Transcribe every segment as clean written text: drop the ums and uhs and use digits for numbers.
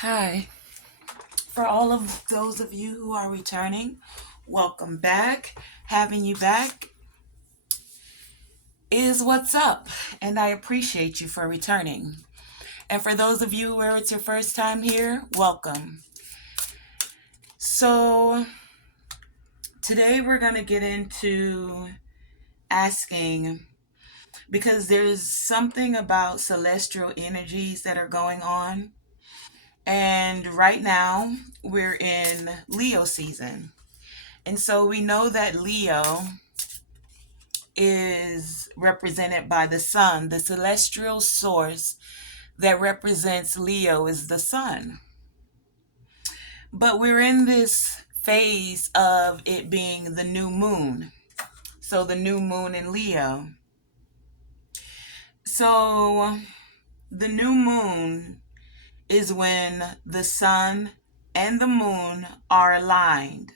Hi. For all of those of you who are returning, welcome back. Having you back is what's up, and I appreciate you for returning. And for those of you where it's your first time here, welcome. So, today we're going to get into asking because there's something about celestial energies that are going on. And right now, we're in Leo season. And so we know that Leo is represented by the sun. The celestial source that represents Leo is the sun. But we're in this phase of it being the new moon. So the new moon in Leo. So the new moon is when the sun and the moon are aligned.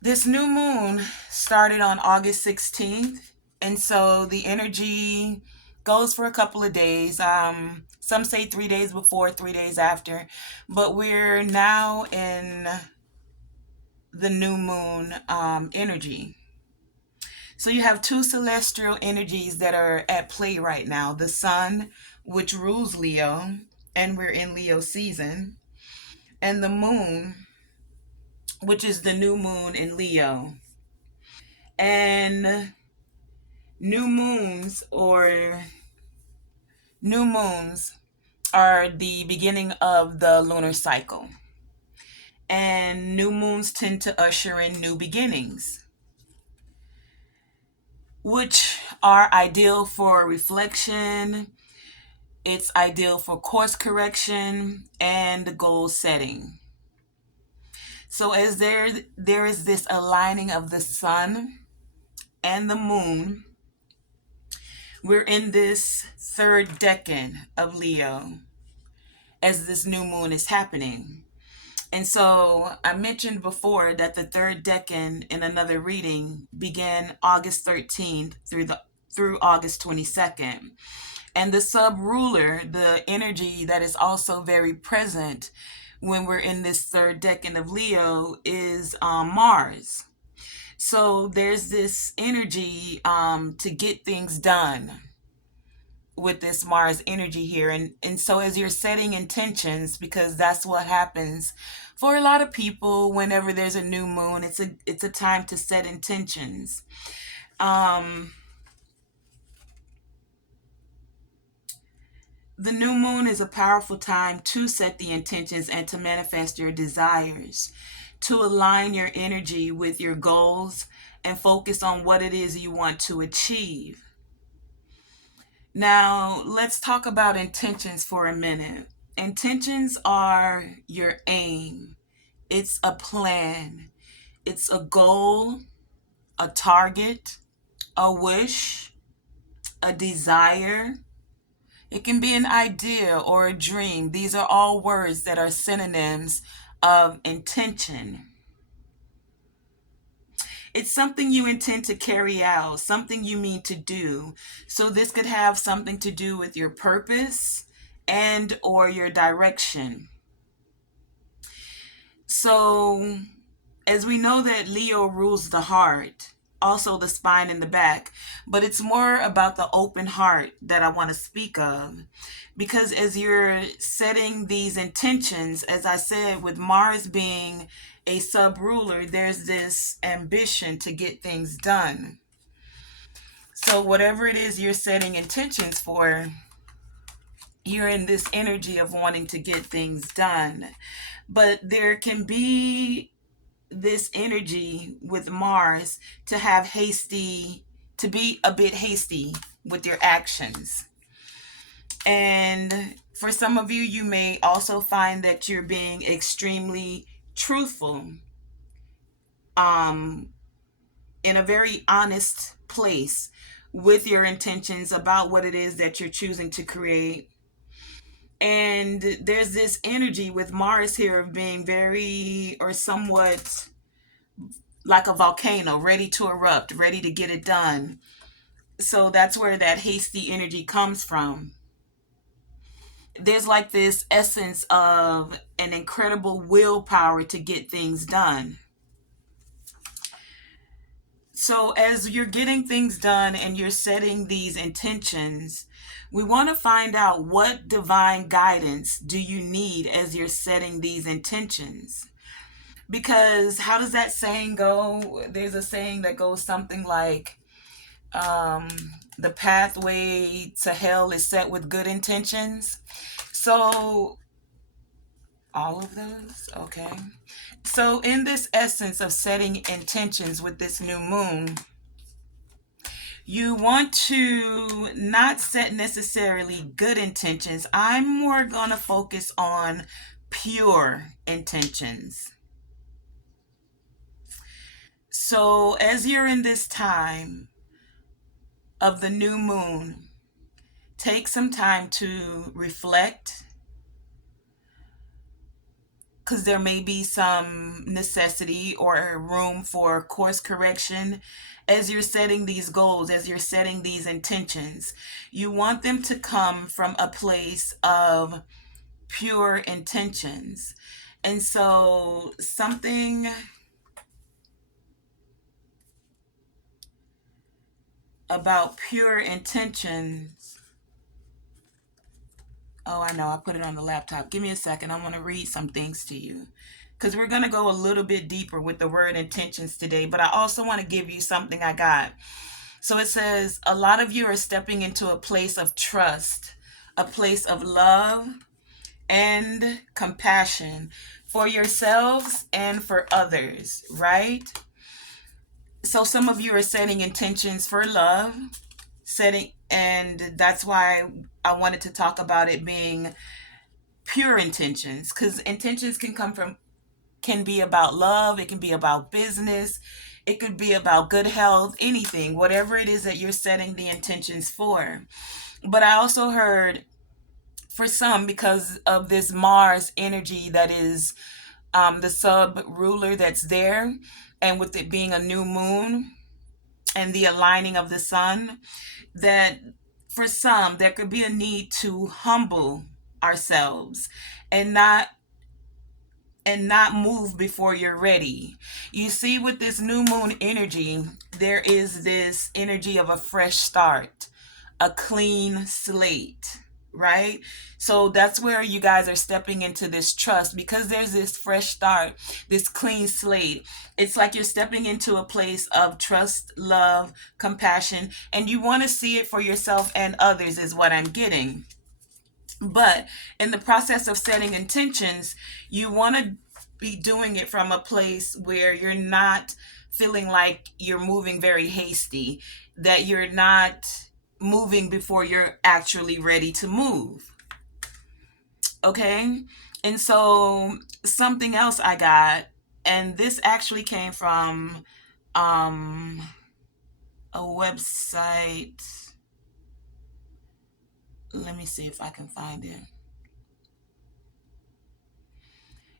This new moon started on August 16th, and so the energy goes for a couple of days. Some say 3 days before, 3 days after, but we're now in the new moon energy. So you have two celestial energies that are at play right now. The sun, which rules Leo, and we're in Leo season, and the moon, which is the new moon in Leo. And new moons or new moons are the beginning of the lunar cycle. And new moons tend to usher in new beginnings, which are ideal for reflection. It's ideal for course correction and goal setting. So as there is this aligning of the sun and the moon, we're in this third decan of Leo as this new moon is happening. And so I mentioned before that the third decan in another reading began August 13th through August 22nd. And the sub ruler, the energy that is also very present when we're in this third decan of Leo, is Mars. So there's this energy to get things done with this Mars energy here. And so as you're setting intentions, because that's what happens for a lot of people whenever there's a new moon, it's a time to set intentions. The new moon is a powerful time to set the intentions and to manifest your desires, to align your energy with your goals and focus on what it is you want to achieve. Now, let's talk about intentions for a minute. Intentions are your aim. It's a plan. It's a goal, a target, a wish, a desire. It can be an idea or a dream. These are all words that are synonyms of intention. It's something you intend to carry out, something you mean to do. So this could have something to do with your purpose and or your direction. So as we know that Leo rules the heart, also the spine and the back, but it's more about the open heart that I want to speak of. Because as you're setting these intentions, as I said, with Mars being a sub-ruler, there's this ambition to get things done. So whatever it is you're setting intentions for, you're in this energy of wanting to get things done. But there can be this energy with Mars to be a bit hasty with your actions. And for some of you, you may also find that you're being extremely truthful, in a very honest place with your intentions about what it is that you're choosing to create. And there's this energy with Mars here of being very or somewhat like a volcano, ready to erupt, ready to get it done. So that's where that hasty energy comes from. there's like this essence of an incredible willpower to get things done. So, as you're getting things done and you're setting these intentions, we want to find out what divine guidance do you need as you're setting these intentions. Because how does that saying go? There's a saying that goes something like, um, the pathway to hell is set with good intentions. So, all of those? Okay. So, in this essence of setting intentions with this new moon, you want to not set necessarily good intentions. I'm more going to focus on pure intentions. So, as you're in this time of the new moon, take some time to reflect, because there may be some necessity or room for course correction as you're setting these goals, as you're setting these intentions. You want them to come from a place of pure intentions. And so, something about pure intentions. Oh, I know, I put it on the laptop. Give me a second. I want to read some things to you, because we're going to go a little bit deeper with the word intentions today. But I also want to give you something I got. So it says, a lot of you are stepping into a place of trust, a place of love and compassion for yourselves and for others, right? So some of you are setting intentions for love, and that's why I wanted to talk about it being pure intentions, because intentions can be about love, it can be about business, it could be about good health, anything, whatever it is that you're setting the intentions for. But I also heard, for some, because of this Mars energy that is the sub ruler that's there, and with it being a new moon and the aligning of the sun, that for some there could be a need to humble ourselves and not move before you're ready. You see, with this new moon energy, there is this energy of a fresh start, a clean slate, right? So that's where you guys are stepping into this trust, because there's this fresh start, this clean slate. It's like you're stepping into a place of trust, love, compassion, and you want to see it for yourself and others, is what I'm getting. But in the process of setting intentions, you want to be doing it from a place where you're not feeling like you're moving very hasty, that you're not moving before you're actually ready to move. Okay? And so, something else I got, and this actually came from um, a website. Let me see if I can find it.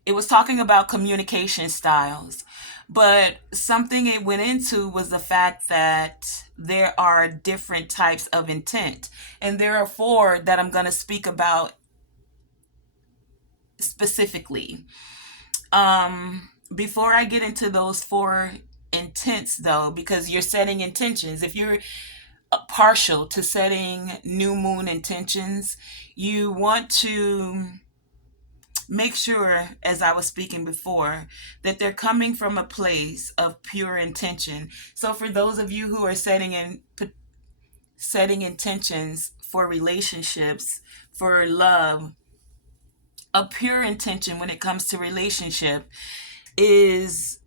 It was talking about communication styles, but something it went into was the fact that there are different types of intent, and there are four that I'm going to speak about specifically. Before I get into those four intents, though, because you're setting intentions, if you're partial to setting new moon intentions, you want to make sure, as I was speaking before, that they're coming from a place of pure intention. So for those of you who are setting intentions for relationships, for love, a pure intention when it comes to relationship is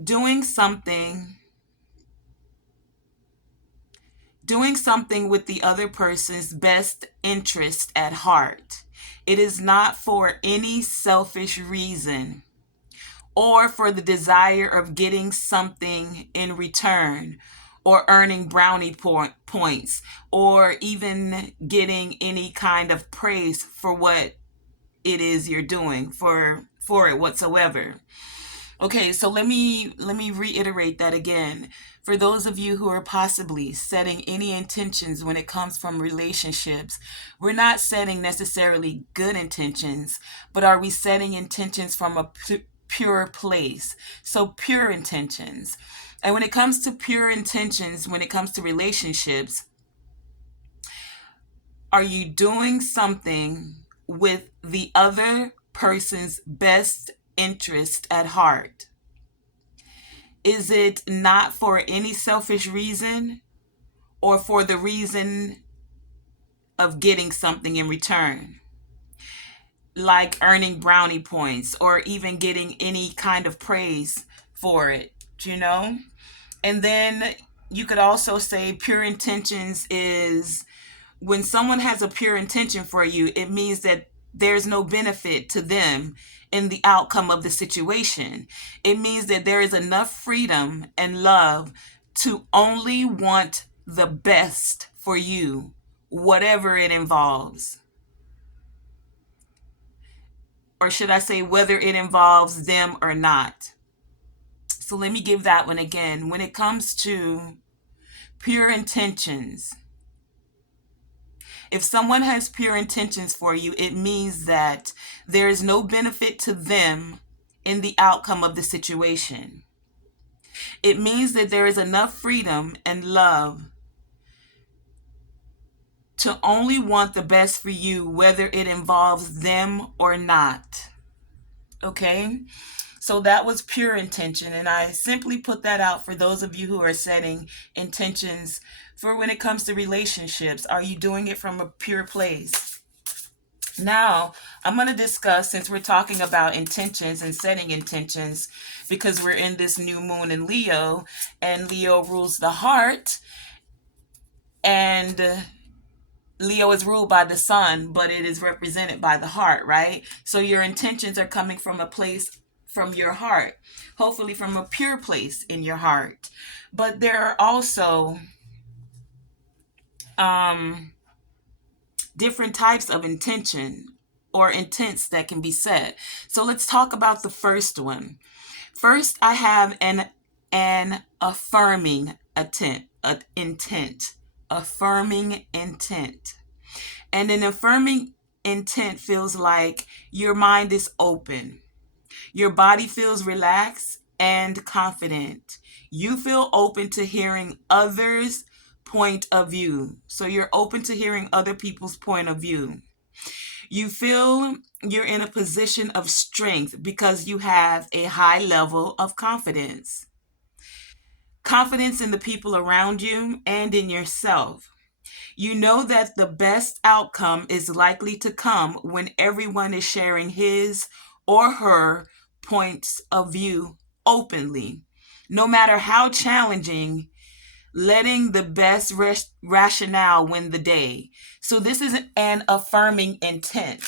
doing something with the other person's best interest at heart. It is not for any selfish reason or for the desire of getting something in return, or earning brownie points, or even getting any kind of praise for what it is you're doing for it whatsoever. Okay, so let me reiterate that again. For those of you who are possibly setting any intentions when it comes from relationships, we're not setting necessarily good intentions, but are we setting intentions from a pure place? So pure intentions. And when it comes to pure intentions, when it comes to relationships, are you doing something with the other person's best interest at heart? Is it not for any selfish reason or for the reason of getting something in return, like earning brownie points or even getting any kind of praise for it, you know? And then you could also say pure intentions is when someone has a pure intention for you, it means that there's no benefit to them in the outcome of the situation. It means that there is enough freedom and love to only want the best for you, whatever it involves. Or should I say, whether it involves them or not. So let me give that one again. When it comes to pure intentions, if someone has pure intentions for you, it means that there is no benefit to them in the outcome of the situation. It means that there is enough freedom and love to only want the best for you, whether it involves them or not. Okay? So that was pure intention. And I simply put that out for those of you who are setting intentions for when it comes to relationships. Are you doing it from a pure place? Now, I'm going to discuss, since we're talking about intentions and setting intentions, because we're in this new moon in Leo, and Leo rules the heart, and Leo is ruled by the sun, but it is represented by the heart, right? So your intentions are coming from a place from your heart, hopefully from a pure place in your heart. But there are also different types of intention or intents that can be set. So let's talk about the first one. First, I have an affirming intent. Affirming intent. And an affirming intent feels like your mind is open. Your body feels relaxed and confident. You feel open to hearing others' point of view. So you're open to hearing other people's point of view. You feel you're in a position of strength because you have a high level of confidence. Confidence in the people around you and in yourself. You know that the best outcome is likely to come when everyone is sharing his or her points of view openly. No matter how challenging, letting the best rationale win the day. So, this is an affirming intent.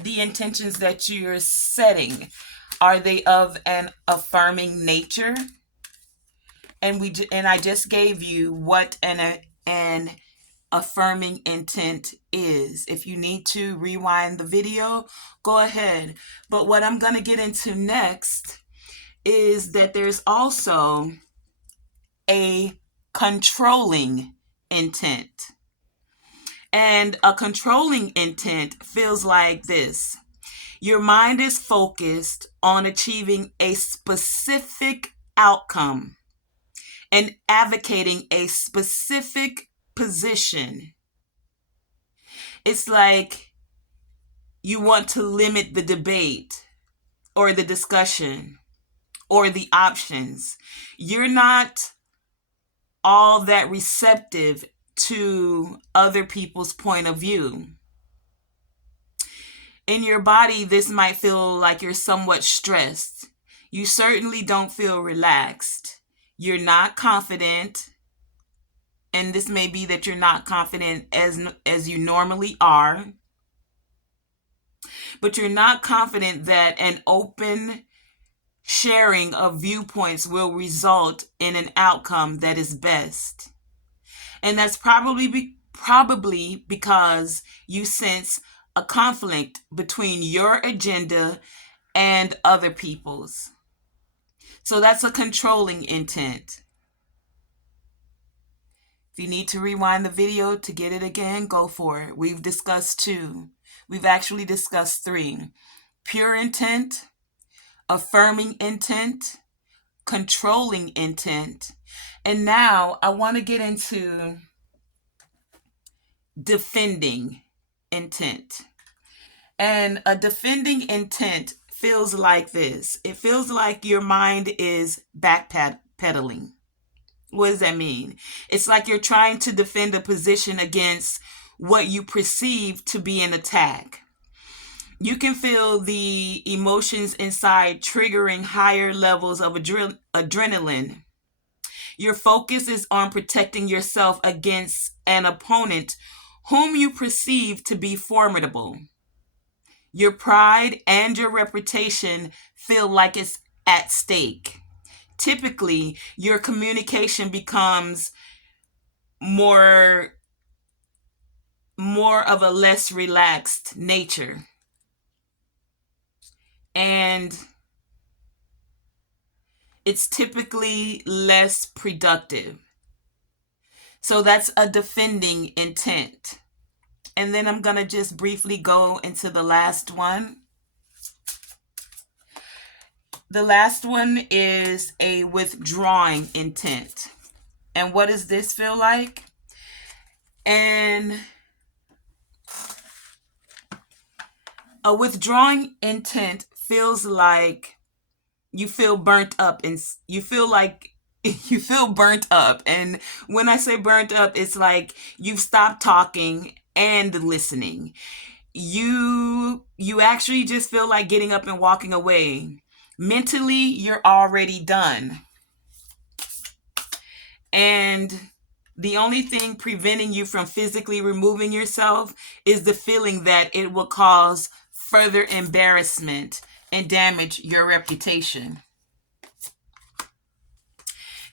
The intentions that you're setting, are they of an affirming nature? And I just gave you what an affirming intent is. If you need to rewind the video, go ahead. But what I'm going to get into next is that there's also a controlling intent. And a controlling intent feels like this. Your mind is focused on achieving a specific outcome and advocating a specific position. It's like you want to limit the debate or the discussion or the options. You're not all that receptive to other people's point of view. In your body, this might feel like you're somewhat stressed. You certainly don't feel relaxed. You're not confident, and this may be that you're not confident as you normally are. But you're not confident that an open sharing of viewpoints will result in an outcome that is best. And that's probably because you sense a conflict between your agenda and other people's. So that's a controlling intent. If you need to rewind the video to get it again, go for it. We've discussed 2. We've actually discussed 3. Pure intent, affirming intent, controlling intent. And now I want to get into defending intent. And a defending intent feels like this. It feels like your mind is backpedaling. What does that mean? It's like you're trying to defend a position against what you perceive to be an attack. You can feel the emotions inside triggering higher levels of adrenaline. Your focus is on protecting yourself against an opponent whom you perceive to be formidable. Your pride and your reputation feel like it's at stake. Typically, your communication becomes more of a less relaxed nature. And it's typically less productive. So that's a defending intent. And then I'm going to just briefly go into the last one. The last one is a withdrawing intent. And what does this feel like? And a withdrawing intent feels like you feel burnt up, and you feel like you feel burnt up. And when I say burnt up, it's like you've stopped talking and listening. You actually just feel like getting up and walking away. Mentally, you're already done. And the only thing preventing you from physically removing yourself is the feeling that it will cause further embarrassment and damage your reputation.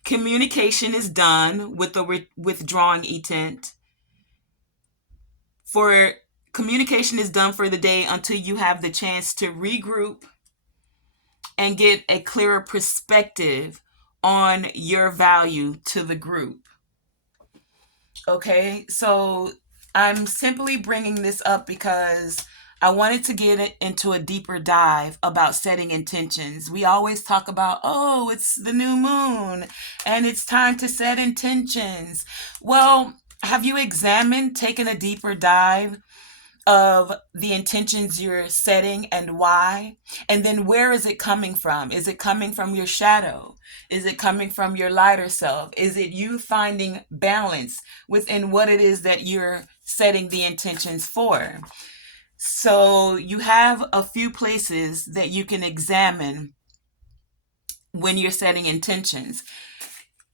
Communication is done with the withdrawing intent. Communication is done for the day until you have the chance to regroup and get a clearer perspective on your value to the group. Okay, so I'm simply bringing this up because I wanted to get into a deeper dive about setting intentions. We always talk about, oh, it's the new moon and it's time to set intentions. Well, have you taken a deeper dive of the intentions you're setting and why? And then where is it coming from? Is it coming from your shadow? Is it coming from your lighter self? Is it you finding balance within what it is that you're setting the intentions for? So you have a few places that you can examine when you're setting intentions.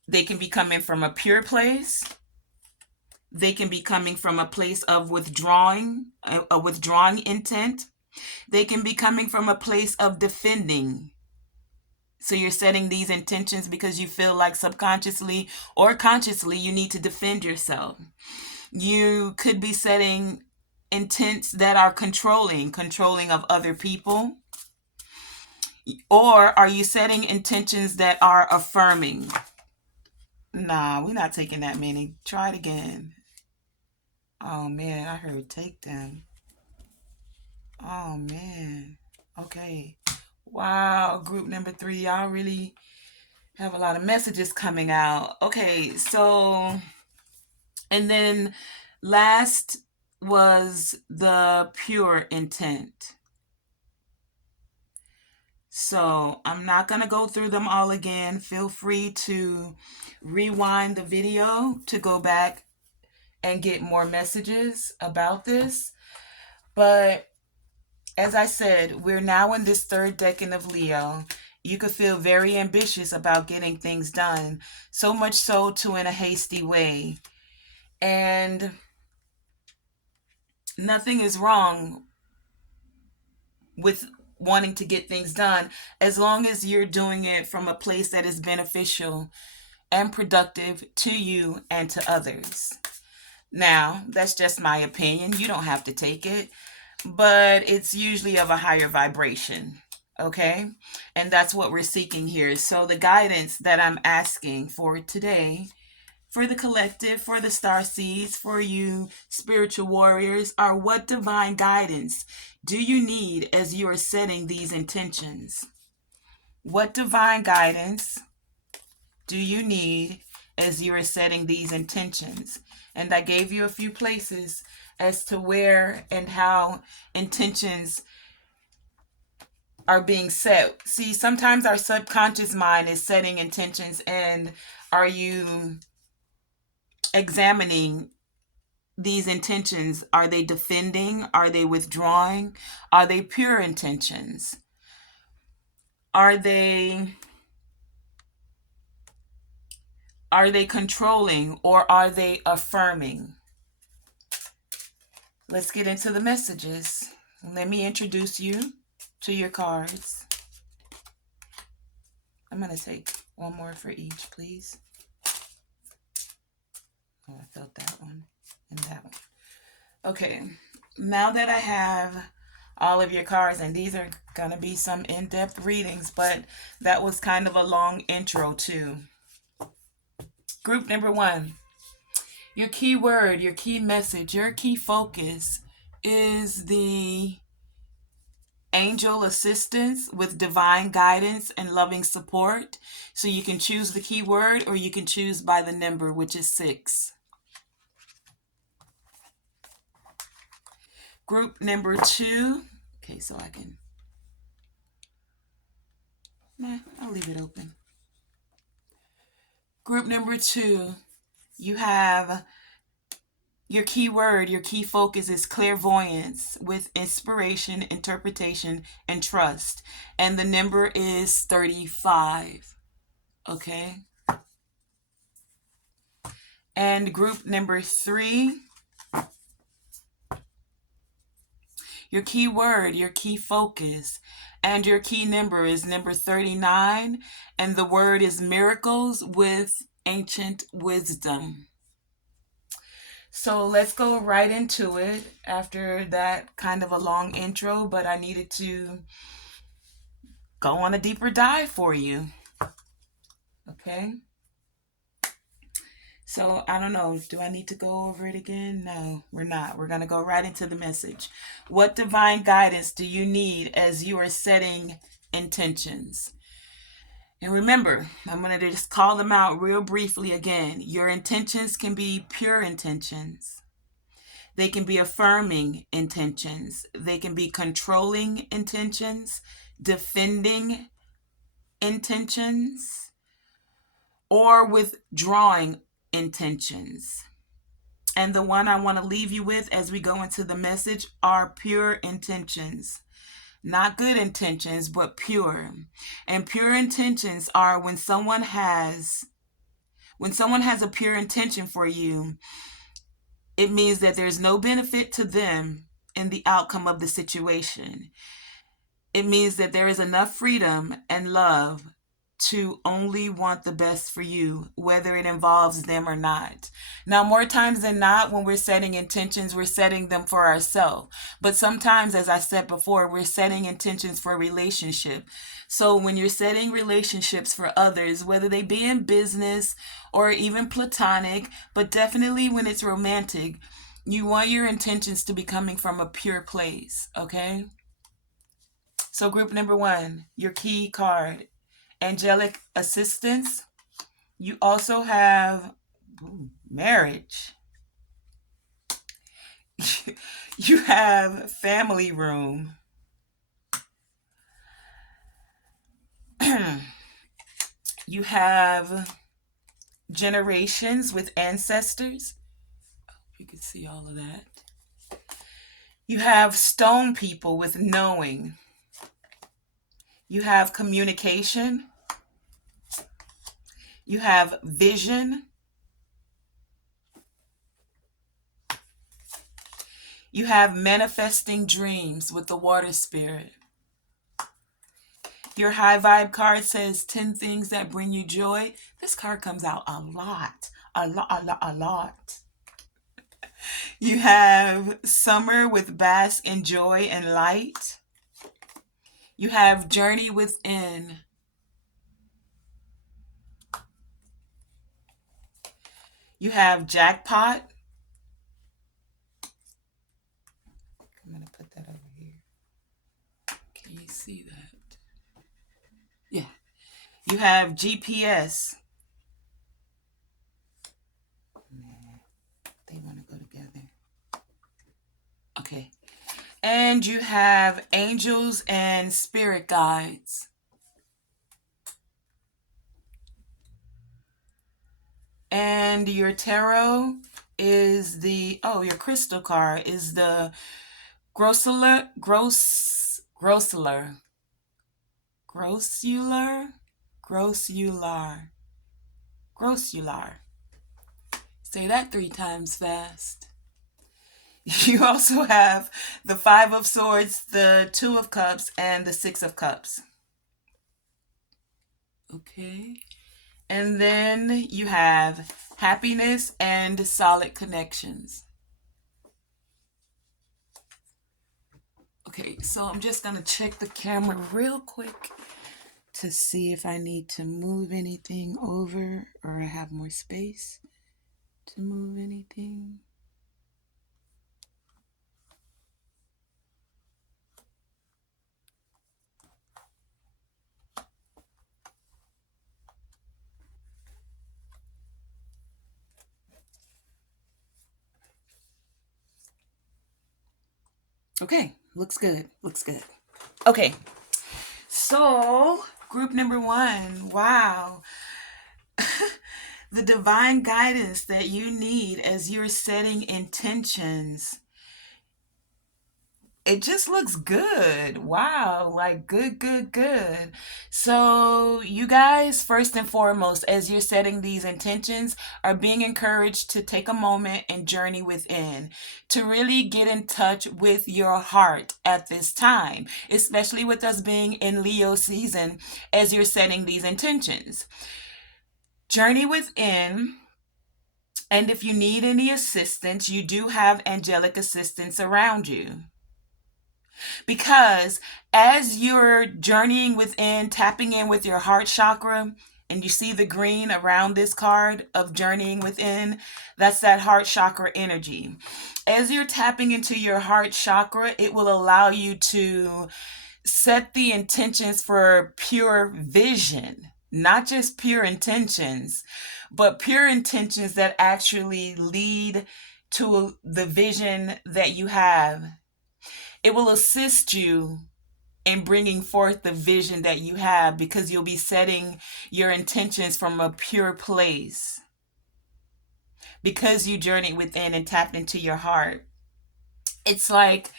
They can be coming from a pure place. They can be coming from a place of withdrawing, a withdrawing intent. They can be coming from a place of defending. So you're setting these intentions because you feel like subconsciously or consciously you need to defend yourself. You could be setting intents that are controlling of other people. Or are you setting intentions that are affirming? Nah, we're not taking that many. Try it again. Oh man, I heard take them. Oh man. Okay. Wow, group number 3, y'all really have a lot of messages coming out. Okay, so, and then last was the pure intent. So I'm not going to go through them all again. Feel free to rewind the video to go back and get more messages about this. But as I said, we're now in this 3rd decan of Leo. You could feel very ambitious about getting things done, so much so to in a hasty way. And nothing is wrong with wanting to get things done as long as you're doing it from a place that is beneficial and productive to you and to others. Now, that's just my opinion. You don't have to take it, but it's usually of a higher vibration. Okay? And that's what we're seeking here. So the guidance that I'm asking for today, for the collective, for the star seeds, for you spiritual warriors, are what divine guidance do you need as you are setting these intentions? What divine guidance do you need as you are setting these intentions? And I gave you a few places as to where and how intentions are being set. See, sometimes our subconscious mind is setting intentions, and are you examining these intentions? Are they defending? Are they withdrawing? Are they pure intentions? Are they controlling, or are they affirming? Let's get into the messages. Let me introduce you to your cards. I'm going to take one more for each, please. Oh, I felt that one and that one. Okay, now that I have all of your cards, and these are going to be some in-depth readings, but that was kind of a long intro too. Group number 1, your key word, your key message, your key focus is the angel assistance with divine guidance and loving support. So you can choose the key word, or you can choose by the number, which is 6. Group number 2. Okay, so I can... I'll leave it open. Group number 2, you have your key word, your key focus is clairvoyance with inspiration, interpretation, and trust. And the number is 35. Okay. And group number 3, your key word, your key focus, and your key number is number 39. And the word is miracles with ancient wisdom. So let's go right into it after that kind of a long intro, but I needed to go on a deeper dive for you. Okay. So I don't know, do I need to go over it again? No, we're not. We're going to go right into the message. What divine guidance do you need as you are setting intentions? And remember, I'm going to just call them out real briefly again. Your intentions can be pure intentions. They can be affirming intentions. They can be controlling intentions, defending intentions, or withdrawing intentions. And the one I want to leave you with as we go into the message are pure intentions. Not good intentions, but pure. And pure intentions are when someone has a pure intention for you, it means that there's no benefit to them in the outcome of the situation. It means that there is enough freedom and love to only want the best for you, whether it involves them or not. Now, more times than not, when we're setting intentions, we're setting them for ourselves. But sometimes, as I said before, we're setting intentions for a relationship. So when you're setting relationships for others, whether they be in business or even platonic, but definitely when it's romantic, you want your intentions to be coming from a pure place, okay? So group number 1, your key card, angelic assistance. You also have marriage. You have family room. You have generations with ancestors. You can see all of that. You have stone people with knowing. You have communication. You have vision. You have manifesting dreams with the water spirit. Your high vibe card says 10 things that bring you joy. This card comes out a lot. A lot. You have summer with bask in joy and light. You have Journey Within. You have Jackpot. I'm going to put that over here. Can you see that? Yeah. You have GPS. They want to go together. Okay. And you have Angels and Spirit Guides. And your tarot is your crystal card is the Grossular, Grossular, Grossular. Say that 3 times fast. You also have the Five of Swords, the Two of Cups, and the Six of Cups. Okay. And then you have Happiness and Solid Connections. Okay, so I'm just going to check the camera real quick to see if I need to move anything over or I have more space to move anything. Okay, looks good. Okay, so group number 1, wow. The divine guidance that you need as you're setting intentions. It just looks good. Wow, like good. So you guys, first and foremost, as you're setting these intentions, are being encouraged to take a moment and journey within, to really get in touch with your heart at this time, especially with us being in Leo season as you're setting these intentions. Journey within. And if you need any assistance, you do have angelic assistance around you. Because as you're journeying within, tapping in with your heart chakra, and you see the green around this card of journeying within, that's that heart chakra energy. As you're tapping into your heart chakra, it will allow you to set the intentions for pure vision, not just pure intentions, but pure intentions that actually lead to the vision that you have. It will assist you in bringing forth the vision that you have because you'll be setting your intentions from a pure place. Because you journeyed within and tapped into your heart. It's like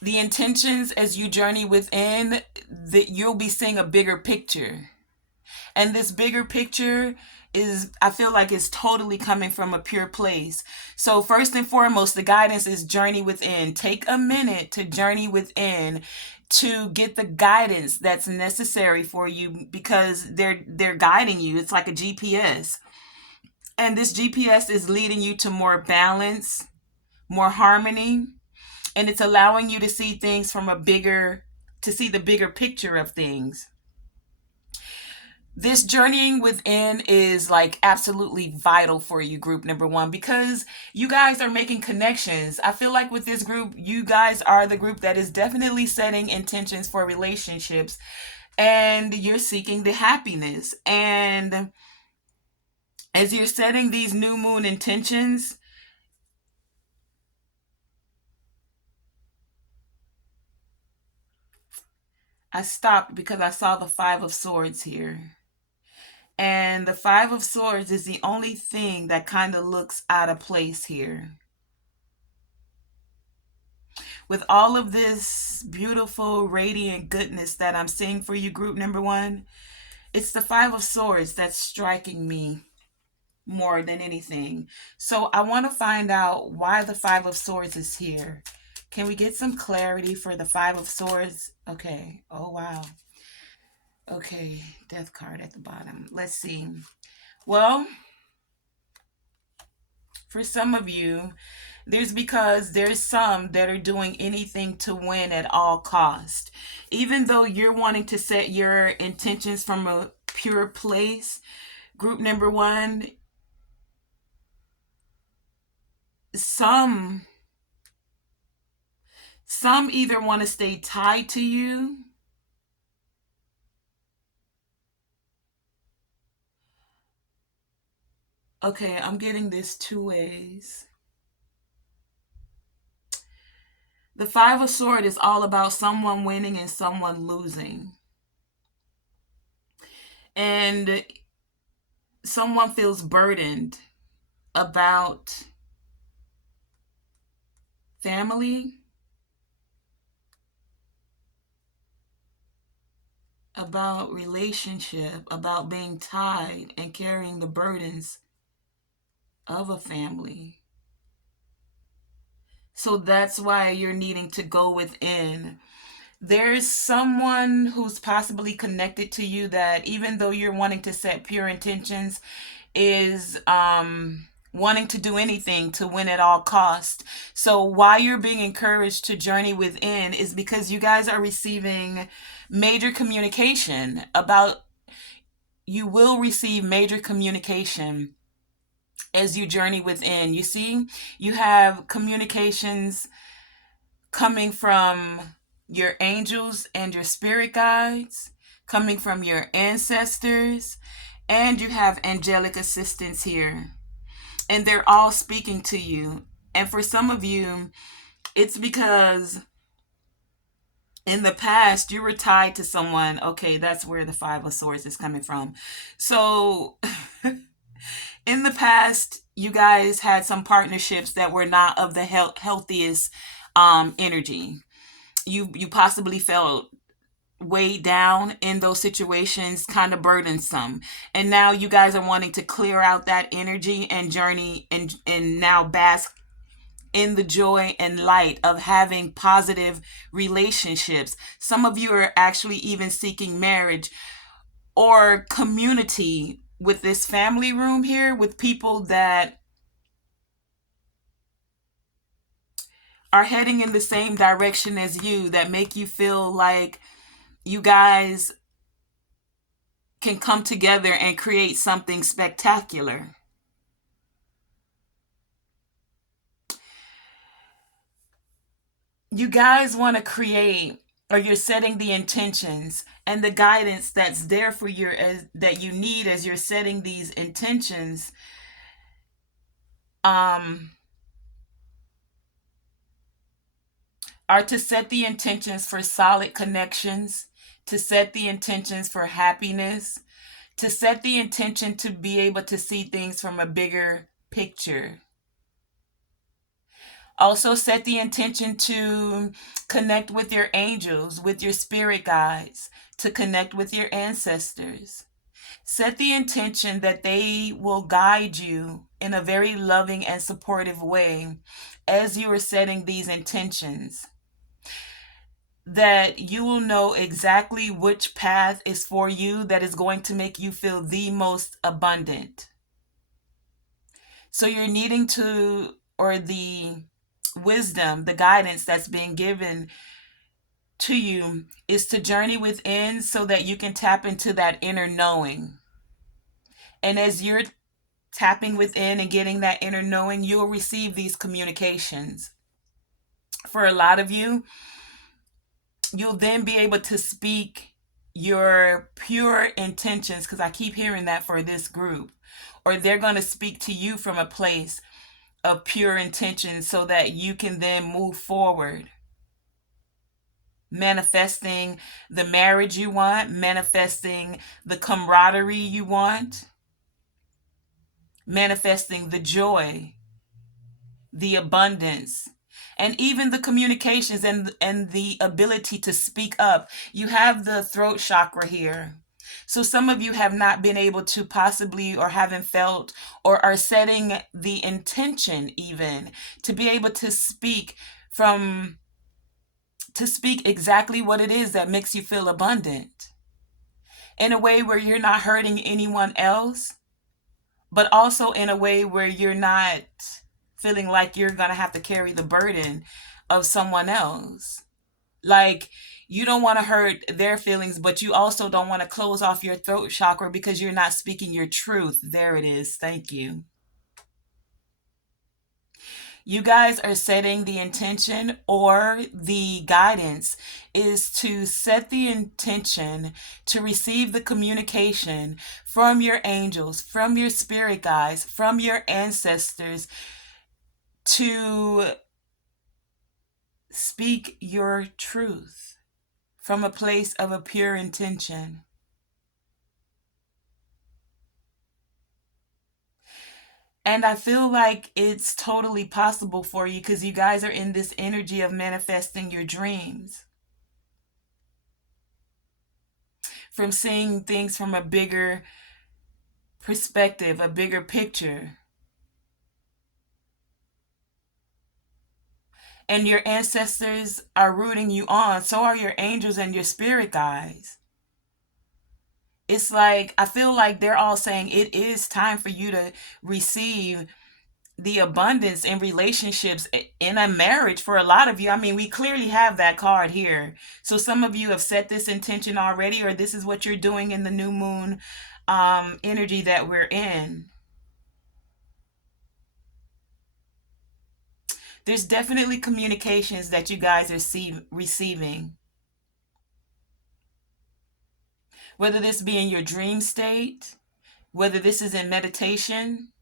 the intentions as you journey within, that you'll be seeing a bigger picture. And this bigger picture is, I feel like, it's totally coming from a pure place. So first and foremost, the guidance is journey within. Take a minute to journey within to get the guidance that's necessary for you, because they're guiding you. It's like a GPS. And this GPS is leading you to more balance, more harmony, and it's allowing you to see things from to see the bigger picture of things. This journeying within is like absolutely vital for you, group number 1, because you guys are making connections. I feel like with this group, you guys are the group that is definitely setting intentions for relationships, and you're seeking the happiness. And as you're setting these new moon intentions, I stopped because I saw the Five of Swords here. And the Five of Swords is the only thing that kind of looks out of place here. With all of this beautiful, radiant goodness that I'm seeing for you, group number 1, it's the Five of Swords that's striking me more than anything. So I want to find out why the Five of Swords is here. Can we get some clarity for the Five of Swords? Okay. Oh, wow. Okay. Death card at the bottom. Let's see. Well, for some of you, There's some that are doing anything to win at all cost. Even though you're wanting to set your intentions from a pure place, group number one, some some either want to stay tied to you. Okay, I'm getting this two ways. The Five of Swords is all about someone winning and someone losing. And someone feels burdened about family, about relationship, about being tied and carrying the burdens of a family. So that's why you're needing to go within. There's someone who's possibly connected to you that, even though you're wanting to set pure intentions, is wanting to do anything to win at all cost. So why you're being encouraged to journey within is because you guys are receiving major communication about, you will receive major communication as you journey within. You see, you have communications coming from your angels and your spirit guides, coming from your ancestors, and you have angelic assistants here. And they're all speaking to you. And for some of you, it's because in the past you were tied to someone. Okay, that's where the Five of Swords is coming from. So in the past, you guys had some partnerships that were not of the healthiest energy. You possibly felt weighed down in those situations, kind of burdensome. And now you guys are wanting to clear out that energy and journey and now bask in the joy and light of having positive relationships. Some of you are actually even seeking marriage or community with this family room here, with people that are heading in the same direction as you, that make you feel like you guys can come together and create something spectacular. You guys want to create, or you're setting the intentions and the guidance that's there for you, that you need as you're setting these intentions. Are to set the intentions for solid connections, to set the intentions for happiness, to set the intention to be able to see things from a bigger picture. Also, set the intention to connect with your angels, with your spirit guides, to connect with your ancestors. Set the intention that they will guide you in a very loving and supportive way as you are setting these intentions. That you will know exactly which path is for you, that is going to make you feel the most abundant. So you're needing to, or the wisdom, the guidance that's being given to you is to journey within so that you can tap into that inner knowing. And as you're tapping within and getting that inner knowing, you'll receive these communications. For a lot of you, you'll then be able to speak your pure intentions, because I keep hearing that for this group, or they're going to speak to you from a place of pure intention so that you can then move forward, manifesting the marriage you want, manifesting the camaraderie you want, manifesting the joy, the abundance, and even the communications and the ability to speak up. You have the throat chakra here. So some of you have not been able to possibly, or haven't felt, or are setting the intention even to be able to speak exactly what it is that makes you feel abundant, in a way where you're not hurting anyone else, but also in a way where you're not feeling like you're going to have to carry the burden of someone else. Like, you don't want to hurt their feelings, but you also don't want to close off your throat chakra because you're not speaking your truth. There it is. Thank you. You guys are setting the intention, or the guidance is to set the intention to receive the communication from your angels, from your spirit guides, from your ancestors, to speak your truth from a place of a pure intention. And I feel like it's totally possible for you because you guys are in this energy of manifesting your dreams, from seeing things from a bigger perspective, a bigger picture. And your ancestors are rooting you on. So are your angels and your spirit guides. It's like, I feel like they're all saying it is time for you to receive the abundance in relationships, in a marriage. For a lot of you, I mean, we clearly have that card here. So some of you have set this intention already, or this is what you're doing in the new moon energy that we're in. There's definitely communications that you guys are receiving. Whether this be in your dream state, whether this is in meditation.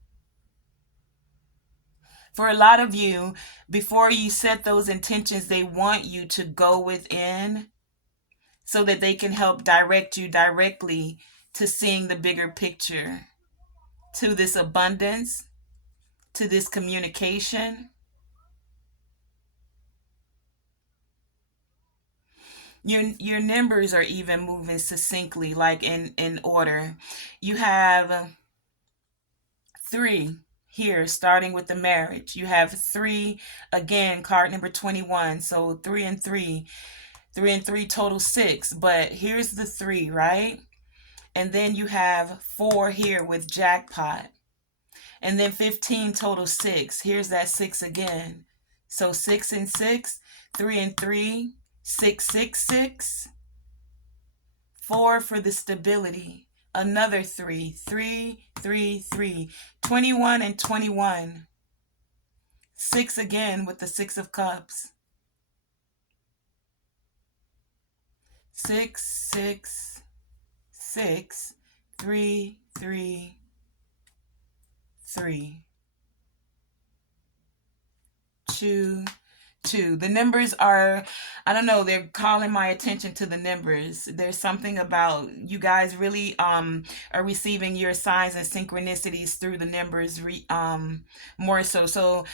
For a lot of you, before you set those intentions, they want you to go within so that they can help direct you directly to seeing the bigger picture, to this abundance, to this communication. Your numbers are even moving succinctly, like in order. You have 3 here, starting with the marriage. You have 3 again, card number 21. So 3 and 3. 3 and 3 total 6. But here's the 3, right? And then you have 4 here with jackpot. And then 15 total 6. Here's that 6 again. So 6 and 6, 3 and 3, 6, 6, 6. 4 for the stability. Another 3, 3, 3, 3. 21 and 21. 6 again with the 6 of cups. 6, 6, 6, 3, 3, 3. 2, 2. The numbers are, I don't know, they're calling my attention to the numbers. There's something about you guys really are receiving your signs and synchronicities through the numbers more so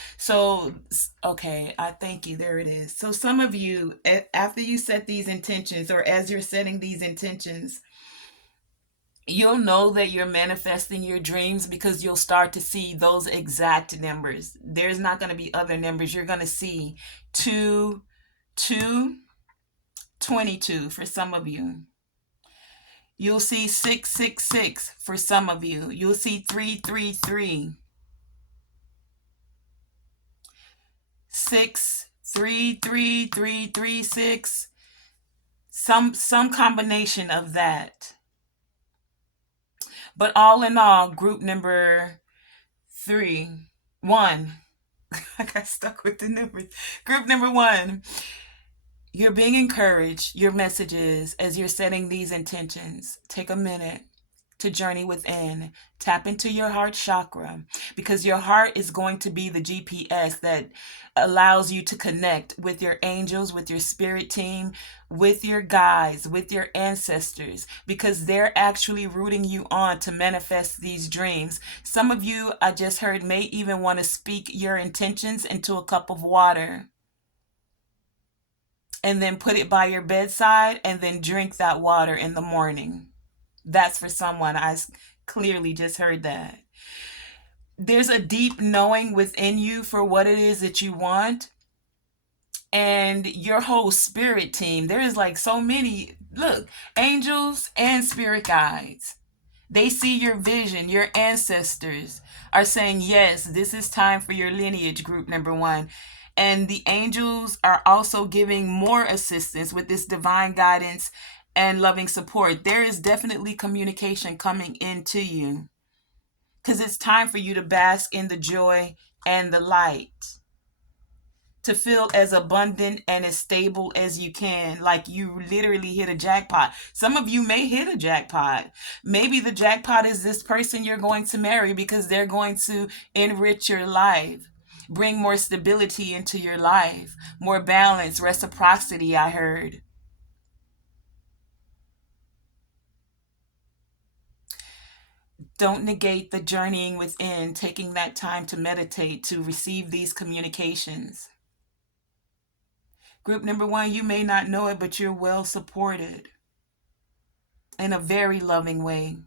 okay, I thank you. There it is. So some of you, after you set these intentions, or as you're setting these intentions, you'll know that you're manifesting your dreams because you'll start to see those exact numbers. There's not going to be other numbers. You're going to see 2, 2, 22 for some of you. You'll see 6, 6, 6 for some of you. You'll see 3, 3, 3. 6, 3, 3, 3, 3, 6. Some combination of that. But all in all, group number 1. I got stuck with the numbers. Group number 1. You're being encouraged. Your messages, as you're setting these intentions, take a minute to journey within. Tap into your heart chakra, because your heart is going to be the GPS that allows you to connect with your angels, with your spirit team, with your guides, with your ancestors, because they're actually rooting you on to manifest these dreams. Some of you, I just heard, may even want to speak your intentions into a cup of water and then put it by your bedside and then drink that water in the morning. That's for someone. I clearly just heard that. There's a deep knowing within you for what it is that you want. And your whole spirit team, there is like so many, look, angels and spirit guides. They see your vision. Your ancestors are saying, yes, this is time for your lineage, group number one. And the angels are also giving more assistance with this divine guidance and loving support. There is definitely communication coming into you because it's time for you to bask in the joy and the light, to feel as abundant and as stable as you can, like you literally hit a jackpot. Some of you may hit a jackpot. Maybe the jackpot is this person you're going to marry because they're going to enrich your life, bring more stability into your life, more balance, reciprocity, I heard. Don't negate the journeying within, taking that time to meditate, to receive these communications. Group number one, you may not know it, but you're well supported in a very loving way.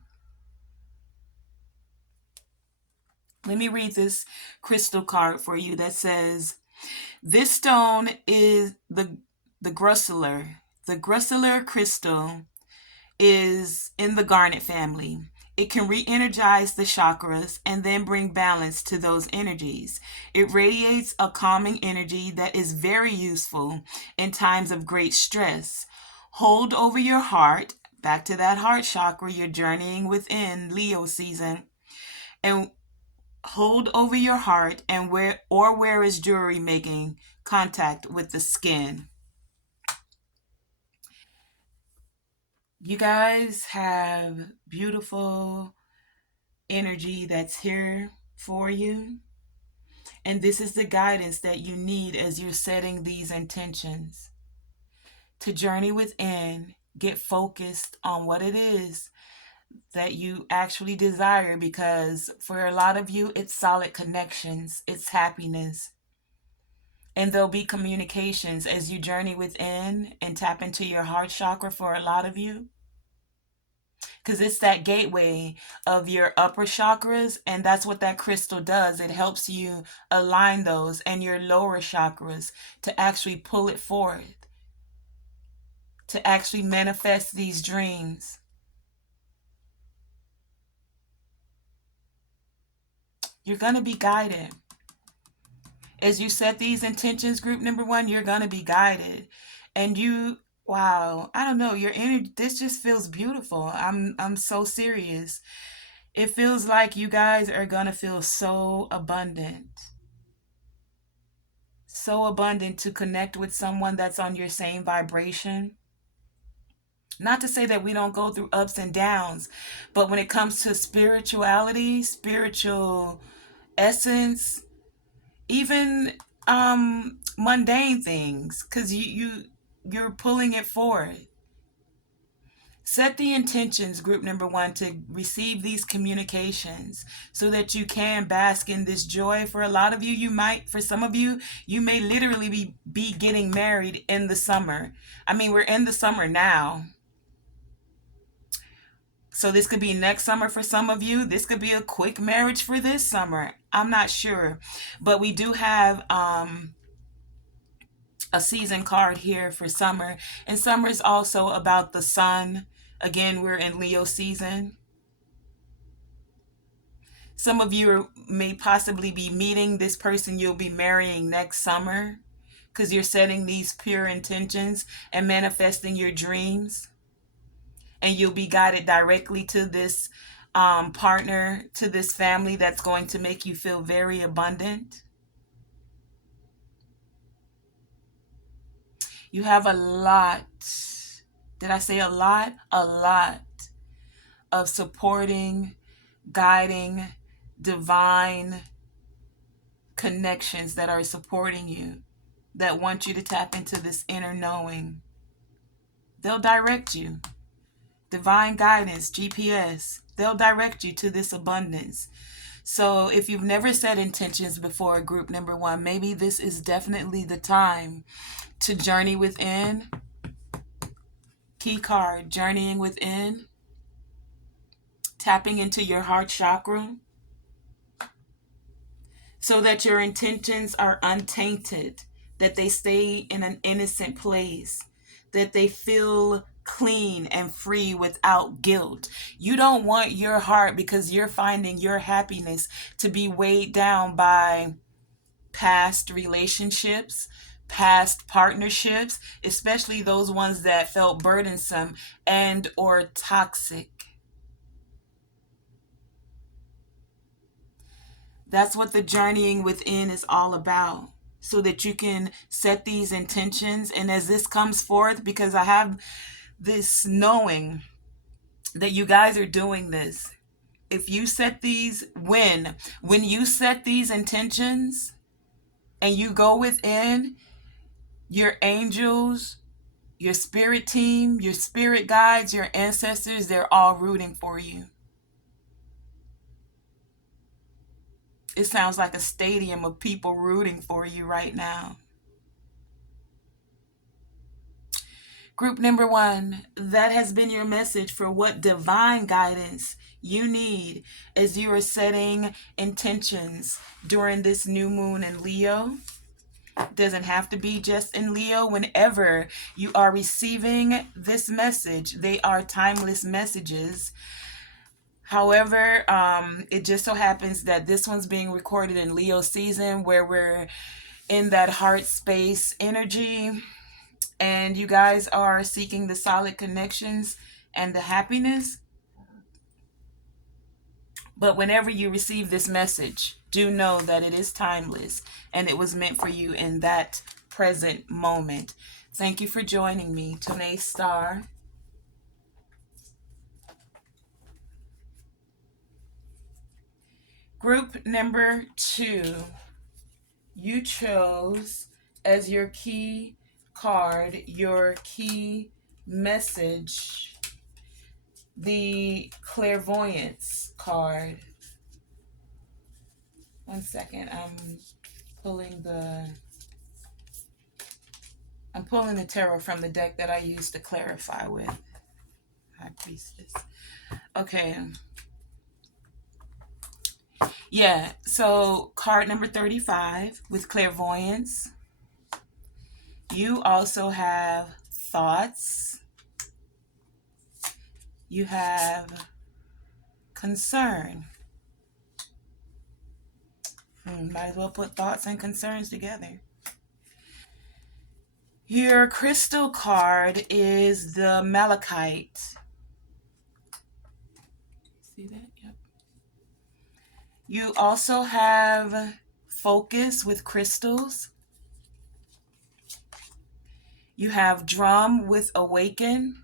Let me read this crystal card for you that says, this stone is the grusseler. The grusseler crystal is in the garnet family. It can re-energize the chakras and then bring balance to those energies. It radiates a calming energy that is very useful in times of great stress. Hold over your heart, back to that heart chakra, you're journeying within Leo season, and hold over your heart and wear is jewelry making contact with the skin. You guys have beautiful energy that's here for you. And this is the guidance that you need as you're setting these intentions. To journey within, get focused on what it is that you actually desire, because for a lot of you, it's solid connections, it's happiness. And there'll be communications as you journey within and tap into your heart chakra for a lot of you, because it's that gateway of your upper chakras, and that's what that crystal does. It helps you align those and your lower chakras to actually pull it forth, to actually manifest these dreams. You're going to be guided. As you set these intentions, group number one, you're going to be guided. And you, wow, I don't know, your energy, this just feels beautiful. I'm so serious. It feels like you guys are going to feel so abundant. So abundant to connect with someone that's on your same vibration. Not to say that we don't go through ups and downs, but when it comes to spirituality, spiritual essence, even mundane things, because you're pulling it forward. Set the intentions, group number one, to receive these communications so that you can bask in this joy. For a lot of you, for some of you, you may literally be getting married in the summer. I mean, we're in the summer now. So this could be next summer for some of you. This could be a quick marriage for this summer. I'm not sure. But we do have a season card here for summer. And summer is also about the sun. Again, we're in Leo season. Some of you may possibly be meeting this person you'll be marrying next summer, because you're setting these pure intentions and manifesting your dreams. And you'll be guided directly to this partner, to this family that's going to make you feel very abundant. You have a lot. Did I say a lot? A lot of supporting, guiding, divine connections that are supporting you, that want you to tap into this inner knowing. They'll direct you. Divine guidance, GPS, they'll direct you to this abundance. So if you've never set intentions before, group number one, maybe this is definitely the time to journey within. Key card, journeying within. Tapping into your heart chakra so that your intentions are untainted, that they stay in an innocent place, that they feel clean and free without guilt. You don't want your heart, because you're finding your happiness to be weighed down by past relationships, past partnerships, especially those ones that felt burdensome and or toxic. That's what the journeying within is all about. So that you can set these intentions. And as this comes forth, because I have this knowing that you guys are doing this. If you set these, when you set these intentions and you go within, your angels, your spirit team, your spirit guides, your ancestors, they're all rooting for you. It sounds like a stadium of people rooting for you right now. Group number 1, that has been your message for what divine guidance you need as you are setting intentions during this new moon in Leo. Doesn't have to be just in Leo. Whenever you are receiving this message, they are timeless messages. However, it just so happens that this one's being recorded in Leo season, where we're in that heart space energy, and you guys are seeking the solid connections and the happiness. But whenever you receive this message, do know that it is timeless and it was meant for you in that present moment. Thank you for joining me, Tonae Star. Group number 2, you chose as your key card, your key message, the clairvoyance card. One second, I'm pulling the tarot from the deck that I used to clarify with. High Priestess. Okay. Yeah, so card number 35 with clairvoyance. You also have thoughts. You have concern. Might as well put thoughts and concerns together. Your crystal card is the malachite. See that? Yep. You also have focus with crystals. You have drum with awaken.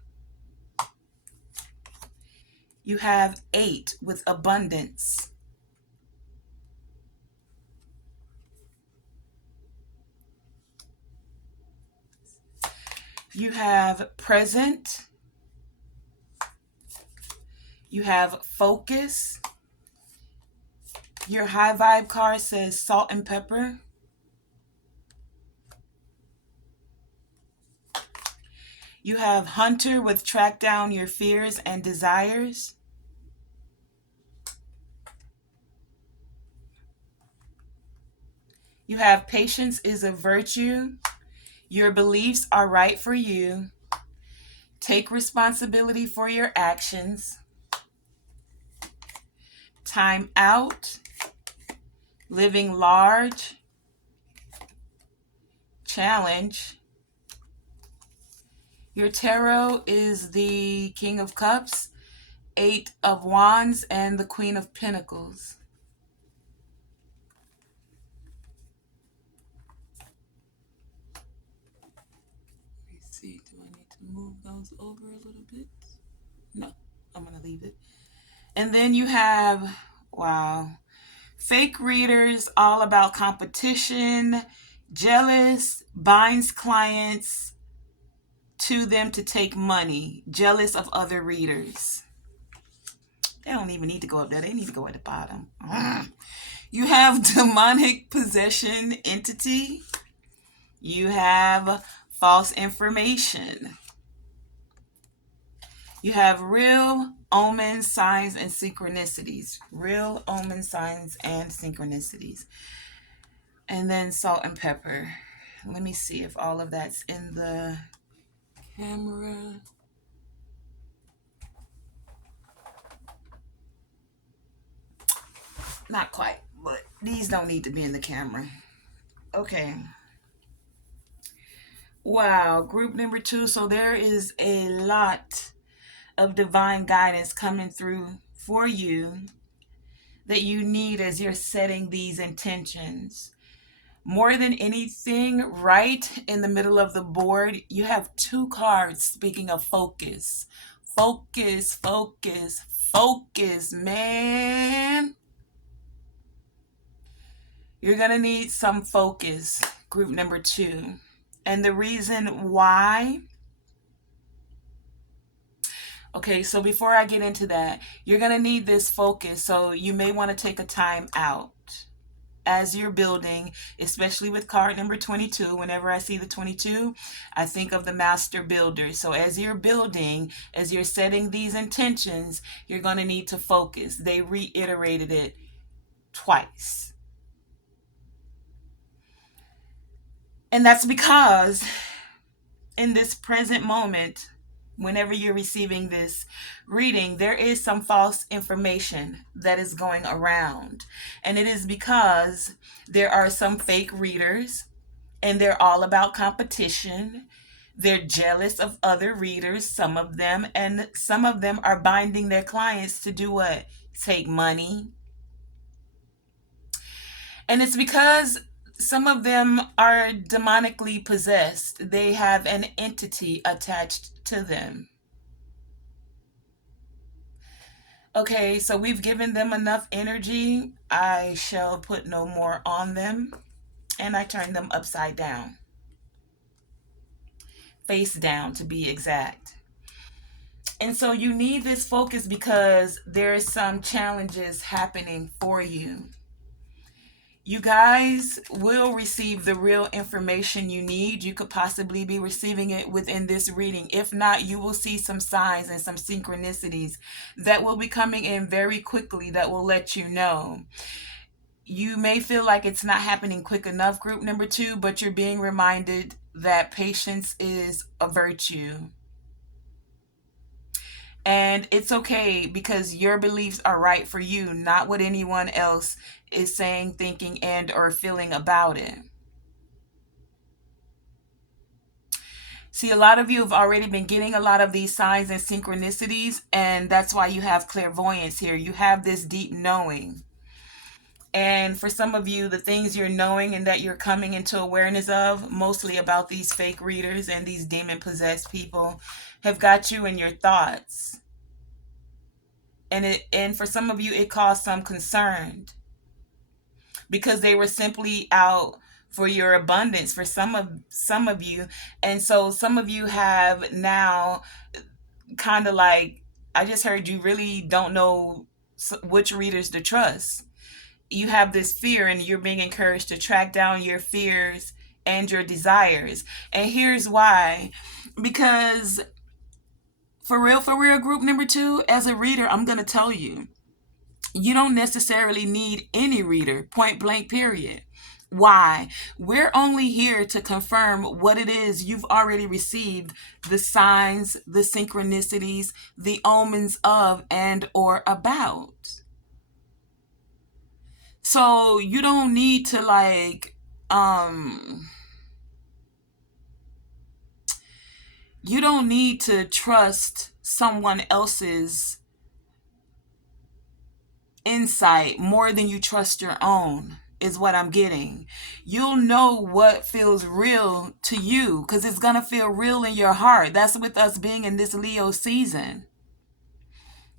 You have 8 with abundance. You have present. You have focus. Your high vibe card says salt and pepper. You have hunter with track down your fears and desires. You have patience is a virtue. Your beliefs are right for you. Take responsibility for your actions. Time out. Living large. Challenge. Your tarot is the King of Cups, 8 of Wands, and the Queen of Pentacles. Let me see, do I need to move those over a little bit? No, I'm going to leave it. And then you have, wow, fake readers, all about competition, jealous, binds clients to them to take money, jealous of other readers. They don't even need to go up there. They need to go at the bottom. You have demonic possession entity. You have false information. You have real omens, signs, and synchronicities. Real omens, signs, and synchronicities. And then salt and pepper. Let me see if all of that's in the camera. Not quite, but these don't need to be in the camera. Okay. Wow, group number two. So there is a lot of divine guidance coming through for you that you need as you're setting these intentions. More than anything, right in the middle of the board, you have two cards speaking of focus. Focus, focus, focus, man. You're going to need some focus, group number two. And the reason why, okay, so before I get into that, you're going to need this focus. So you may want to take a time out as you're building, especially with card number 22. Whenever I see the 22, I think of the master builder. So as you're building, as you're setting these intentions, you're going to need to focus. They reiterated it twice. And that's because in this present moment, whenever you're receiving this reading, there is some false information that is going around. And it is because there are some fake readers and they're all about competition. They're jealous of other readers, some of them, and some of them are binding their clients to do what? Take money. And it's because some of them are demonically possessed. They have an entity attached to them. Okay, so we've given them enough energy. I shall put no more on them. And I turn them upside down. Face down, to be exact. And so you need this focus because there is some challenges happening for you. You guys will receive the real information you need. You could possibly be receiving it within this reading. If not, you will see some signs and some synchronicities that will be coming in very quickly that will let you know. You may feel like it's not happening quick enough, group number two, but you're being reminded that patience is a virtue. And it's okay because your beliefs are right for you, not what anyone else is saying, thinking, and or feeling about it. See, a lot of you have already been getting a lot of these signs and synchronicities, and that's why you have clairvoyance here. You have this deep knowing. And for some of you, the things you're knowing and that you're coming into awareness of, mostly about these fake readers and these demon-possessed people, have got you in your thoughts. And for some of you, it caused some concern because they were simply out for your abundance for some of you. And so some of you have now kind of like, I just heard you really don't know which readers to trust. You have this fear and you're being encouraged to track down your fears and your desires. And here's why. Because for real, group number two, as a reader, I'm going to tell you, you don't necessarily need any reader, point blank, period. Why? We're only here to confirm what it is you've already received, the signs, the synchronicities, the omens of and or about. So you don't need to you don't need to trust someone else's insight more than you trust your own, is what I'm getting. You'll know what feels real to you because it's going to feel real in your heart. That's with us being in this Leo season.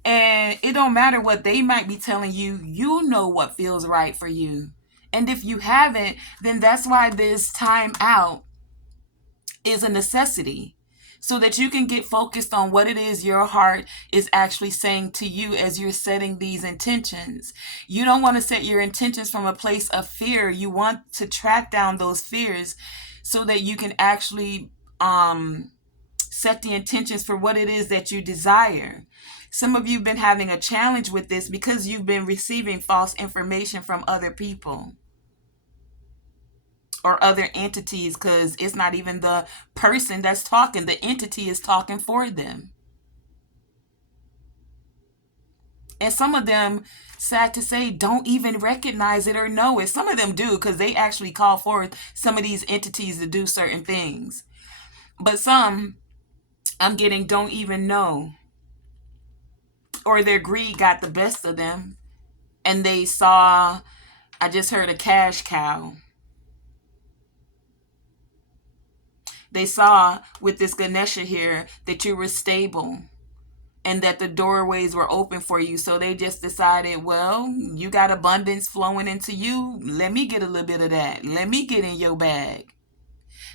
And it don't matter what they might be telling you, you know what feels right for you. And if you haven't, then that's why this time out is a necessity. So that you can get focused on what it is your heart is actually saying to you as you're setting these intentions. You don't want to set your intentions from a place of fear. You want to track down those fears so that you can actually set the intentions for what it is that you desire. Some of you have been having a challenge with this because you've been receiving false information from other people or other entities, because it's not even the person that's talking. The entity is talking for them. And some of them, sad to say, don't even recognize it or know it. Some of them do, because they actually call forth some of these entities to do certain things. But some, I'm getting, don't even know. Or their greed got the best of them. And they saw, I just heard a cash cow. They saw with this Ganesha here that you were stable and that the doorways were open for you. So they just decided, well, you got abundance flowing into you. Let me get a little bit of that. Let me get in your bag.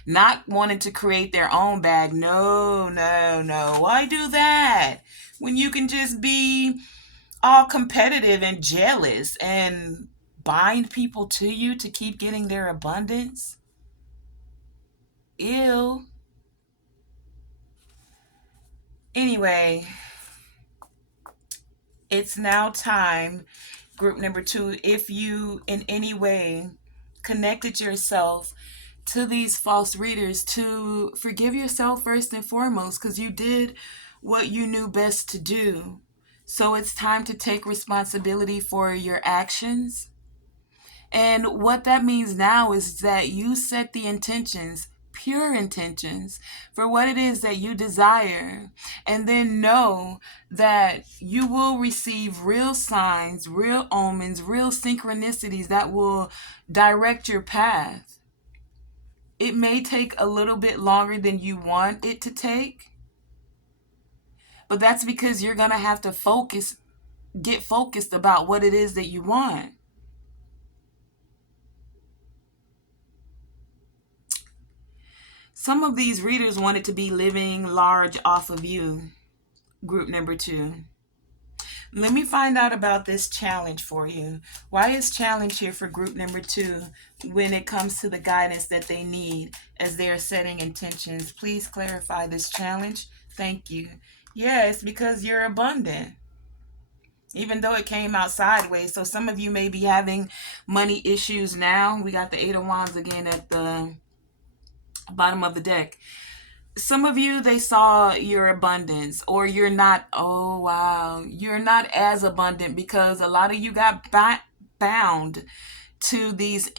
Not wanting to create their own bag. No, no, no. Why do that? When you can just be all competitive and jealous and bind people to you to keep getting their abundance. Ew. Anyway, it's now time, group number 2, if you in any way connected yourself to these false readers, to forgive yourself first and foremost, because you did what you knew best to do. So it's time to take responsibility for your actions. And what that means now is that you set the intentions, pure intentions, for what it is that you desire. And then know that you will receive real signs, real omens, real synchronicities that will direct your path. It may take a little bit longer than you want it to take, but that's because you're going to have to get focused about what it is that you want. Some of these readers wanted to be living large off of you, group number 2. Let me find out about this challenge for you. Why is challenge here for group number 2 when it comes to the guidance that they need as they are setting intentions? Please clarify this challenge. Thank you. Yeah, it's because you're abundant. Even though it came out sideways. So some of you may be having money issues now. We got the 8 of Wands again at the bottom of the deck. Some of you, they saw your abundance, or you're not, oh wow, you're not as abundant because a lot of you got bound to these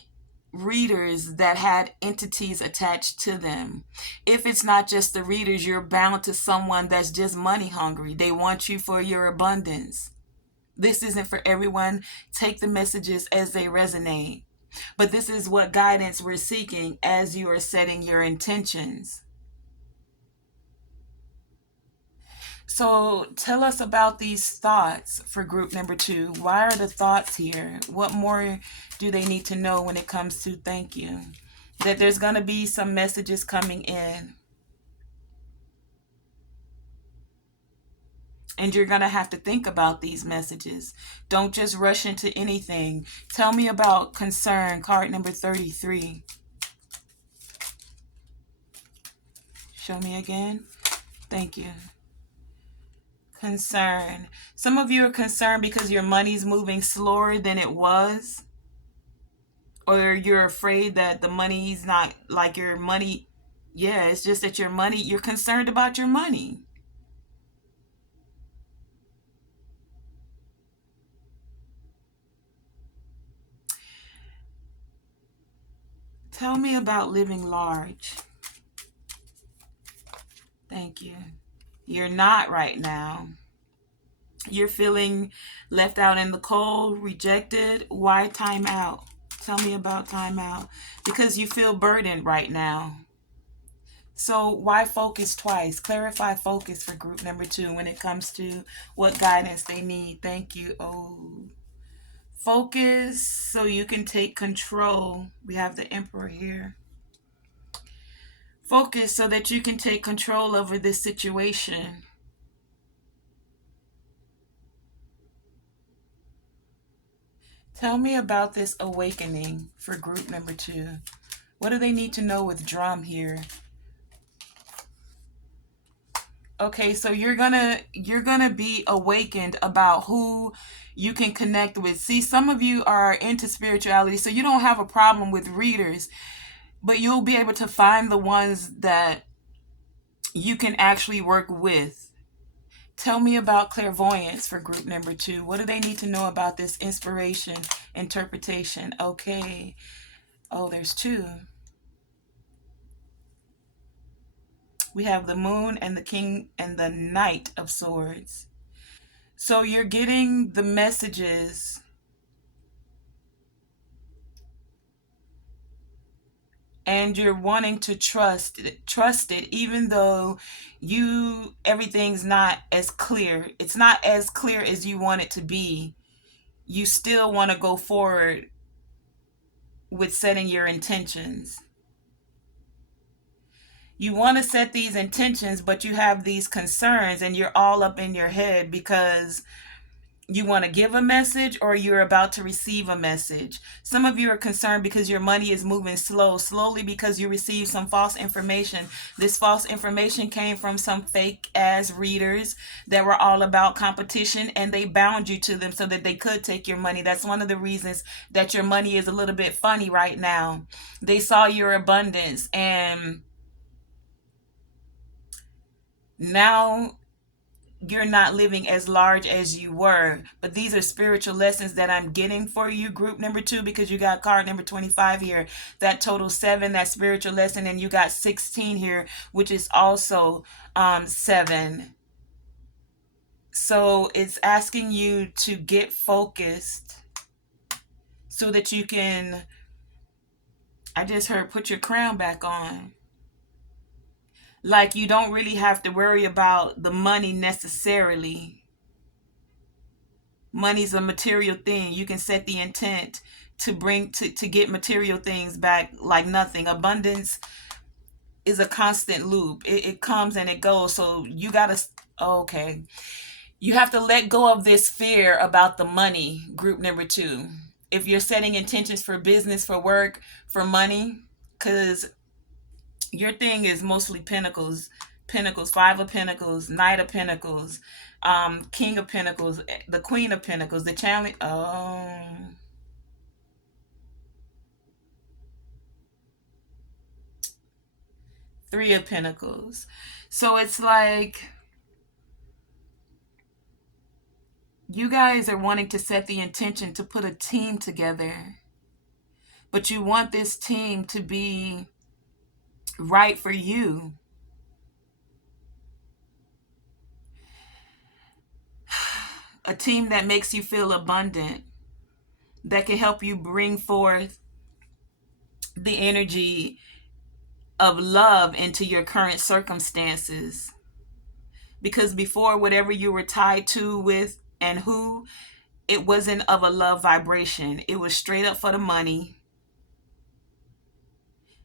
readers that had entities attached to them. If it's not just the readers, you're bound to someone that's just money hungry. They want you for your abundance. This isn't for everyone. Take the messages as they resonate. But this is what guidance we're seeking as you are setting your intentions. So tell us about these thoughts for group number 2. Why are the thoughts here? What more do they need to know when it comes to thank you? That there's going to be some messages coming in. And you're going to have to think about these messages. Don't just rush into anything. Tell me about concern, card number 33. Show me again. Thank you. Concern. Some of you are concerned because your money's moving slower than it was. Or you're afraid that the money's not like your money. Yeah, it's just that your money, you're concerned about your money. Tell me about living large. Thank you. You're not right now. You're feeling left out in the cold, rejected. Why time out? Tell me about time out. Because you feel burdened right now. So why focus twice? Clarify focus for group number 2 when it comes to what guidance they need. Thank you. Oh, focus so you can take control. We have the Emperor here. Focus so that you can take control over this situation. Tell me about this awakening for group number 2. What do they need to know with drum here? Okay, so you're gonna be awakened about who you can connect with. See, some of you are into spirituality, so you don't have a problem with readers, but you'll be able to find the ones that you can actually work with. Tell me about clairvoyance for group number 2. What do they need to know about this inspiration, interpretation? Okay. Oh, there's 2. We have the moon and the king and the knight of swords. So you're getting the messages and you're wanting to trust it, even though everything's not as clear. It's not as clear as you want it to be. You still want to go forward with setting your intentions. You want to set these intentions, but you have these concerns and you're all up in your head because you want to give a message or you're about to receive a message. Some of you are concerned because your money is moving slowly because you received some false information. This false information came from some fake ass readers that were all about competition, and they bound you to them so that they could take your money. That's one of the reasons that your money is a little bit funny right now. They saw your abundance, and now you're not living as large as you were. But these are spiritual lessons that I'm getting for you, group number 2, because you got card number 25 here. That total 7, that spiritual lesson, and you got 16 here, which is also 7. So it's asking you to get focused so that you can, I just heard, put your crown back on. Like, you don't really have to worry about the money necessarily. Money's a material thing. You can set the intent to bring to get material things back like nothing. Abundance is a constant loop. It comes and it goes. So you gotta, okay, you have to let go of this fear about the money, group number 2. If you're setting intentions for business, for work, for money, because your thing is mostly pentacles, 5 of pentacles, knight of pentacles, king of pentacles, the queen of pentacles, the challenge. Oh, 3 of pentacles. So it's like you guys are wanting to set the intention to put a team together, but you want this team to be right for you. A team that makes you feel abundant, that can help you bring forth the energy of love into your current circumstances. Because before, whatever you were tied to, with, and who, it wasn't of a love vibration. It was straight up for the money.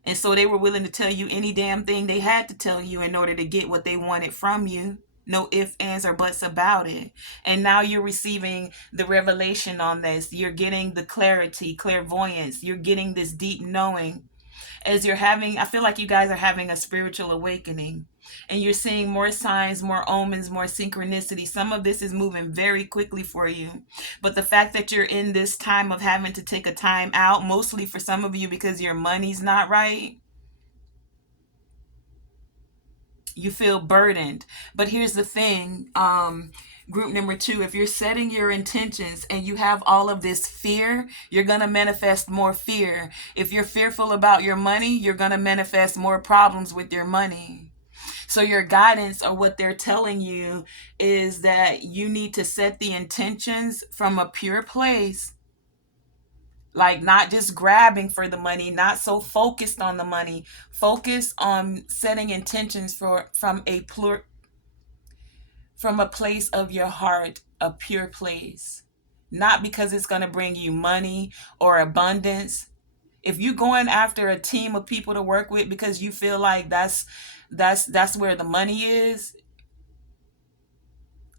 And so they were willing to tell you any damn thing they had to tell you in order to get what they wanted from you. No ifs, ands, or buts about it. And now you're receiving the revelation on this. You're getting the clarity, clairvoyance. You're getting this deep knowing. As you're having, I feel like you guys are having a spiritual awakening. And you're seeing more signs, more omens, more synchronicity. Some of this is moving very quickly for you. But the fact that you're in this time of having to take a time out, mostly for some of you because your money's not right, you feel burdened. But here's the thing, group number 2, if you're setting your intentions and you have all of this fear, you're going to manifest more fear. If you're fearful about your money, you're going to manifest more problems with your money. So your guidance, or what they're telling you, is that you need to set the intentions from a pure place. Like, not just grabbing for the money, not so focused on the money. Focus on setting intentions from a place of your heart, a pure place. Not because it's going to bring you money or abundance. If you're going after a team of people to work with because you feel like that's where the money is,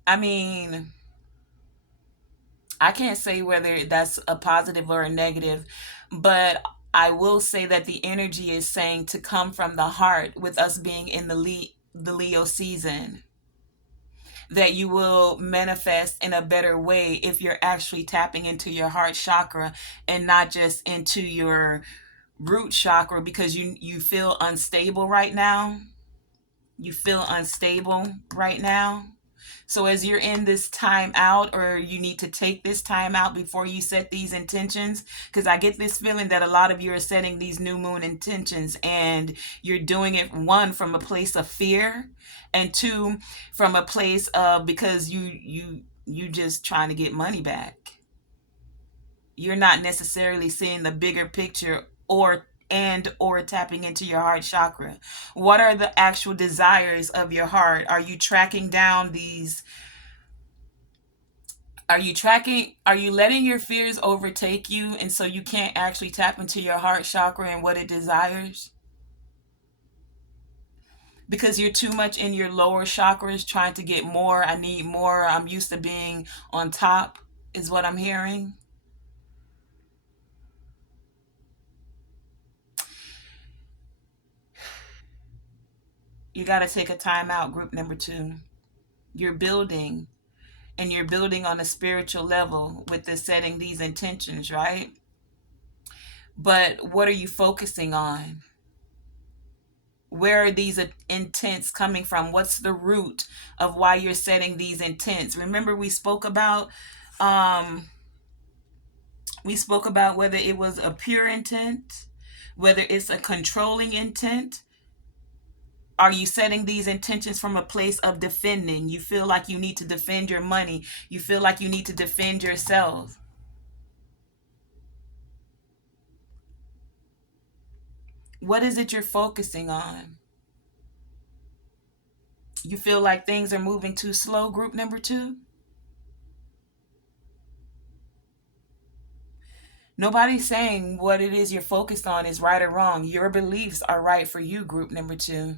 I mean, I can't say whether that's a positive or a negative, but I will say that the energy is saying to come from the heart, with us being in the Leo season, that you will manifest in a better way if you're actually tapping into your heart chakra and not just into your root chakra, because you feel unstable right now. You feel unstable right now. So as you're in this time out, or you need to take this time out before you set these intentions, because I get this feeling that a lot of you are setting these new moon intentions, and you're doing it, one, from a place of fear, and two, from a place of, because you just trying to get money back. You're not necessarily seeing the bigger picture, or tapping into your heart chakra. What are the actual desires of your heart? Are you tracking down these? Are you letting your fears overtake you, and so you can't actually tap into your heart chakra and what it desires? Because you're too much in your lower chakras trying to get more. I need more. I'm used to being on top, is what I'm hearing. You got to take a time out, group number two. You're building, and you're building on a spiritual level with this, setting these intentions, right? But what are you focusing on? Where are these intents coming from? What's the root of why you're setting these intents? Remember, um we spoke about whether it was a pure intent, whether it's a controlling intent. Are you setting these intentions from a place of defending? You feel like you need to defend your money. You feel like you need to defend yourself. What is it you're focusing on? You feel like things are moving too slow, group number two? Nobody's saying what it is you're focused on is right or wrong. Your beliefs are right for you, group number two.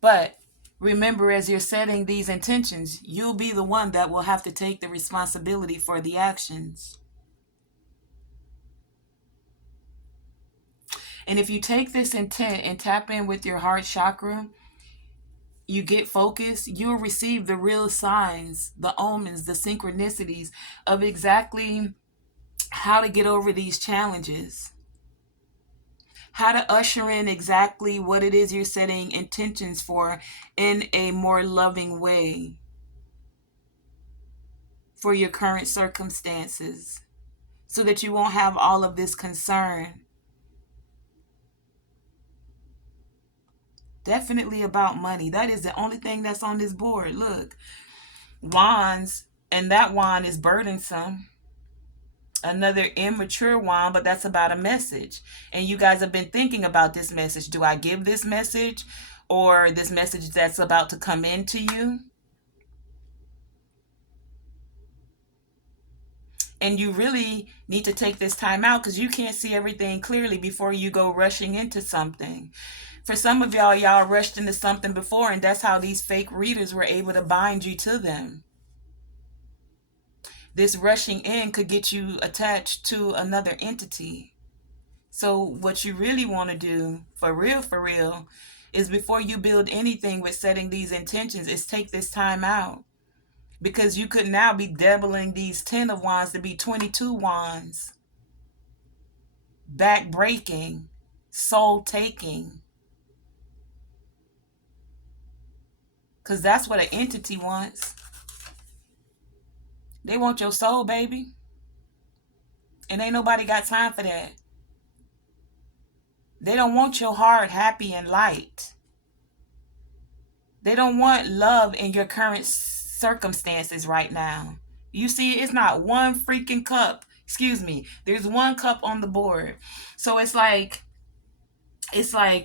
But remember, as you're setting these intentions, you'll be the one that will have to take the responsibility for the actions. And if you take this intent and tap in with your heart chakra, you get focused, you'll receive the real signs, the omens, the synchronicities of exactly how to get over these challenges, how to usher in exactly what it is you're setting intentions for in a more loving way for your current circumstances, so that you won't have all of this concern. Definitely about money. That is the only thing that's on this board. Look, wands, and that wand is burdensome. Another immature wand, but that's about a message. And you guys have been thinking about this message. Do I give this message, or this message that's about to come into you? And you really need to take this time out, because you can't see everything clearly before you go rushing into something. For some of y'all rushed into something before, and that's how these fake readers were able to bind you to them. This rushing in could get you attached to another entity. So what you really want to do, for real, is before you build anything with setting these intentions, is take this time out. Because you could now be doubling these 10 of wands to be 22 wands. Back breaking, soul taking. Because that's what an entity wants. They want your soul, baby. And ain't nobody got time for that. They don't want your heart happy and light. They don't want love in your current circumstances right now. You see, it's not one freaking cup. Excuse me. There's one cup on the board. So it's like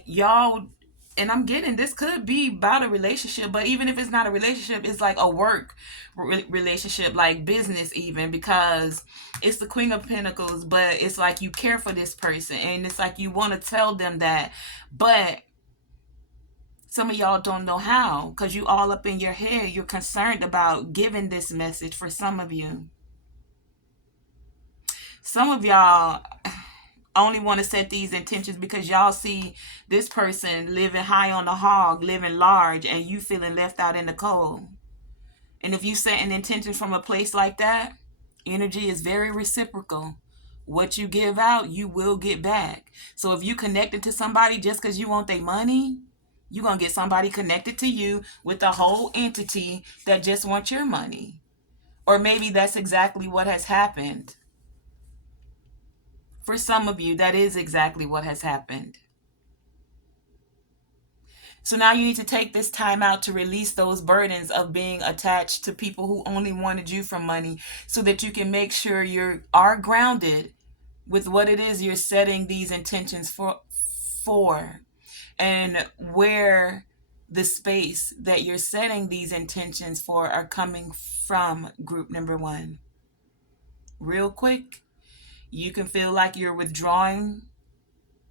y'all, and I'm getting, this could be about a relationship, but even if it's not a relationship, it's like a work relationship, like business even, because it's the Queen of Pentacles, but it's like you care for this person, and it's like you want to tell them that, but some of y'all don't know how, because you all up in your head. You're concerned about giving this message. For some of you, some of y'all only want to set these intentions because y'all see this person living high on the hog, living large, and you feeling left out in the cold. And if you set an intention from a place like that, energy is very reciprocal. What you give out, you will get back. So if you connected to somebody just because you want their money, You're going to get somebody connected to you with a whole entity that just wants your money. Or maybe that's exactly what has happened. For some of you, that is exactly what has happened. So now you need to take this time out to release those burdens of being attached to people who only wanted you for money, so that you can make sure you are grounded with what it is you're setting these intentions for and where the space that you're setting these intentions for are coming from. Group number one. Real quick, you can feel like you're withdrawing.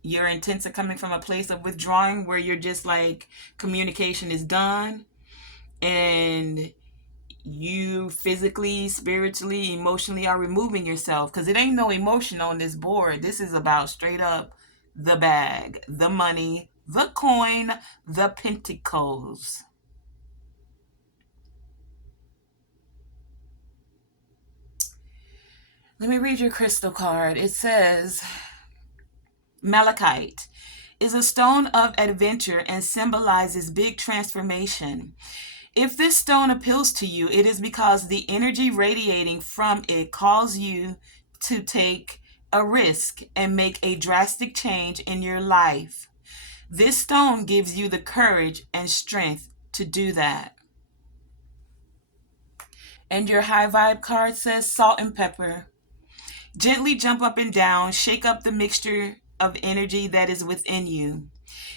Your intents are coming from a place of withdrawing where you're just like, communication is done, and you physically, spiritually, emotionally are removing yourself, because it ain't no emotion on this board. This is about straight up the bag, the money, the coin, the pentacles. Let me read your crystal card. It says, Malachite is a stone of adventure and symbolizes big transformation. If this stone appeals to you, it is because the energy radiating from it calls you to take a risk and make a drastic change in your life. This stone gives you the courage and strength to do that. And your high vibe card says salt and pepper. Gently jump up and down, shake up the mixture of energy that is within you.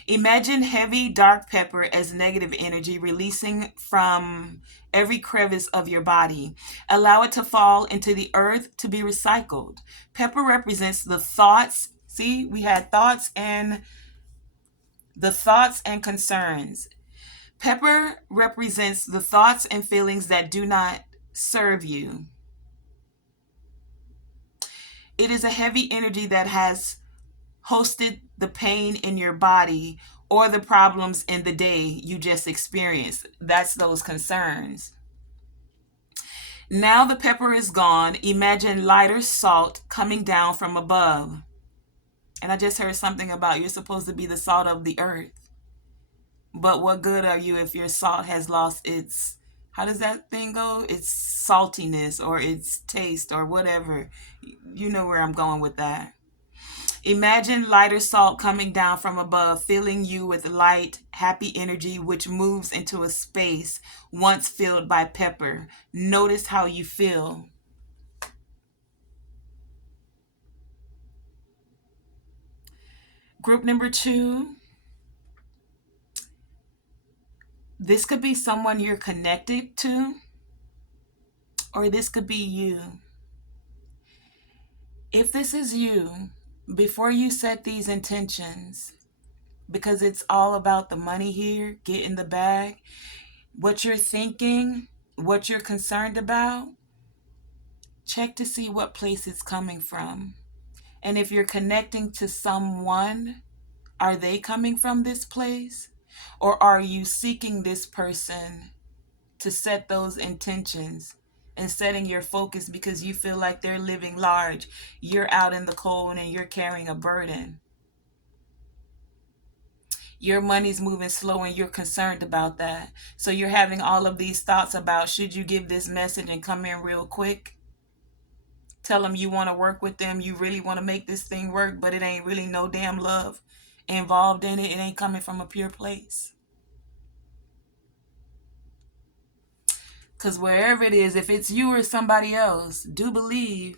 Imagine heavy, dark pepper as negative energy releasing from every crevice of your body. Allow it to fall into the earth to be recycled. Pepper represents the thoughts. See, we had thoughts and concerns. Pepper represents the thoughts and feelings that do not serve you. It is a heavy energy that has hosted the pain in your body or the problems in the day you just experienced. That's those concerns. Now the pepper is gone. Imagine lighter salt coming down from above. And I just heard something about you're supposed to be the salt of the earth. But what good are you if your salt has lost its, how does that thing go? Its saltiness or its taste or whatever. You know where I'm going with that. Imagine lighter salt coming down from above, filling you with light, happy energy, which moves into a space once filled by pepper. Notice how you feel. Group number two. This could be someone you're connected to, or this could be you. If this is you, before you set these intentions, because it's all about the money here, get in the bag, what you're thinking, what you're concerned about, check to see what place it's coming from. And if you're connecting to someone, are they coming from this place? Or are you seeking this person to set those intentions and setting your focus because you feel like they're living large? You're out in the cold and you're carrying a burden. Your money's moving slow and you're concerned about that. So you're having all of these thoughts about, should you give this message and come in real quick? Tell them you want to work with them. You really want to make this thing work, but it ain't really no damn love involved in it. It ain't coming from a pure place. Because wherever it is, if it's you or somebody else, do believe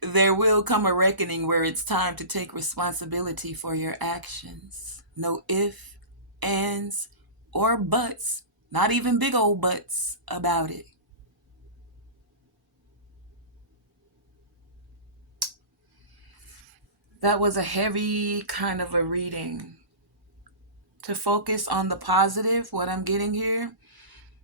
there will come a reckoning where it's time to take responsibility for your actions. No if, ands, or buts, not even big old buts about it. That was a heavy kind of a reading. To focus on the positive, what I'm getting here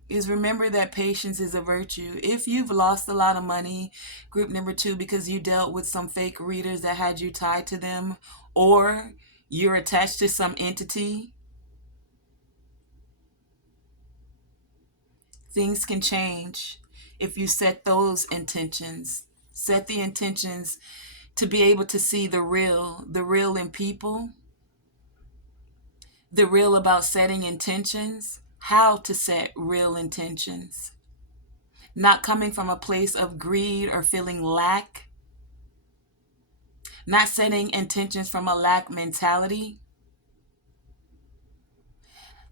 is remember that patience is a virtue. If you've lost a lot of money, group number two, because you dealt with some fake readers that had you tied to them, or you're attached to some entity, things can change if you set those intentions. Set the intentions to be able to see the real in people. The real about setting intentions, how to set real intentions. Not coming from a place of greed or feeling lack. Not setting intentions from a lack mentality.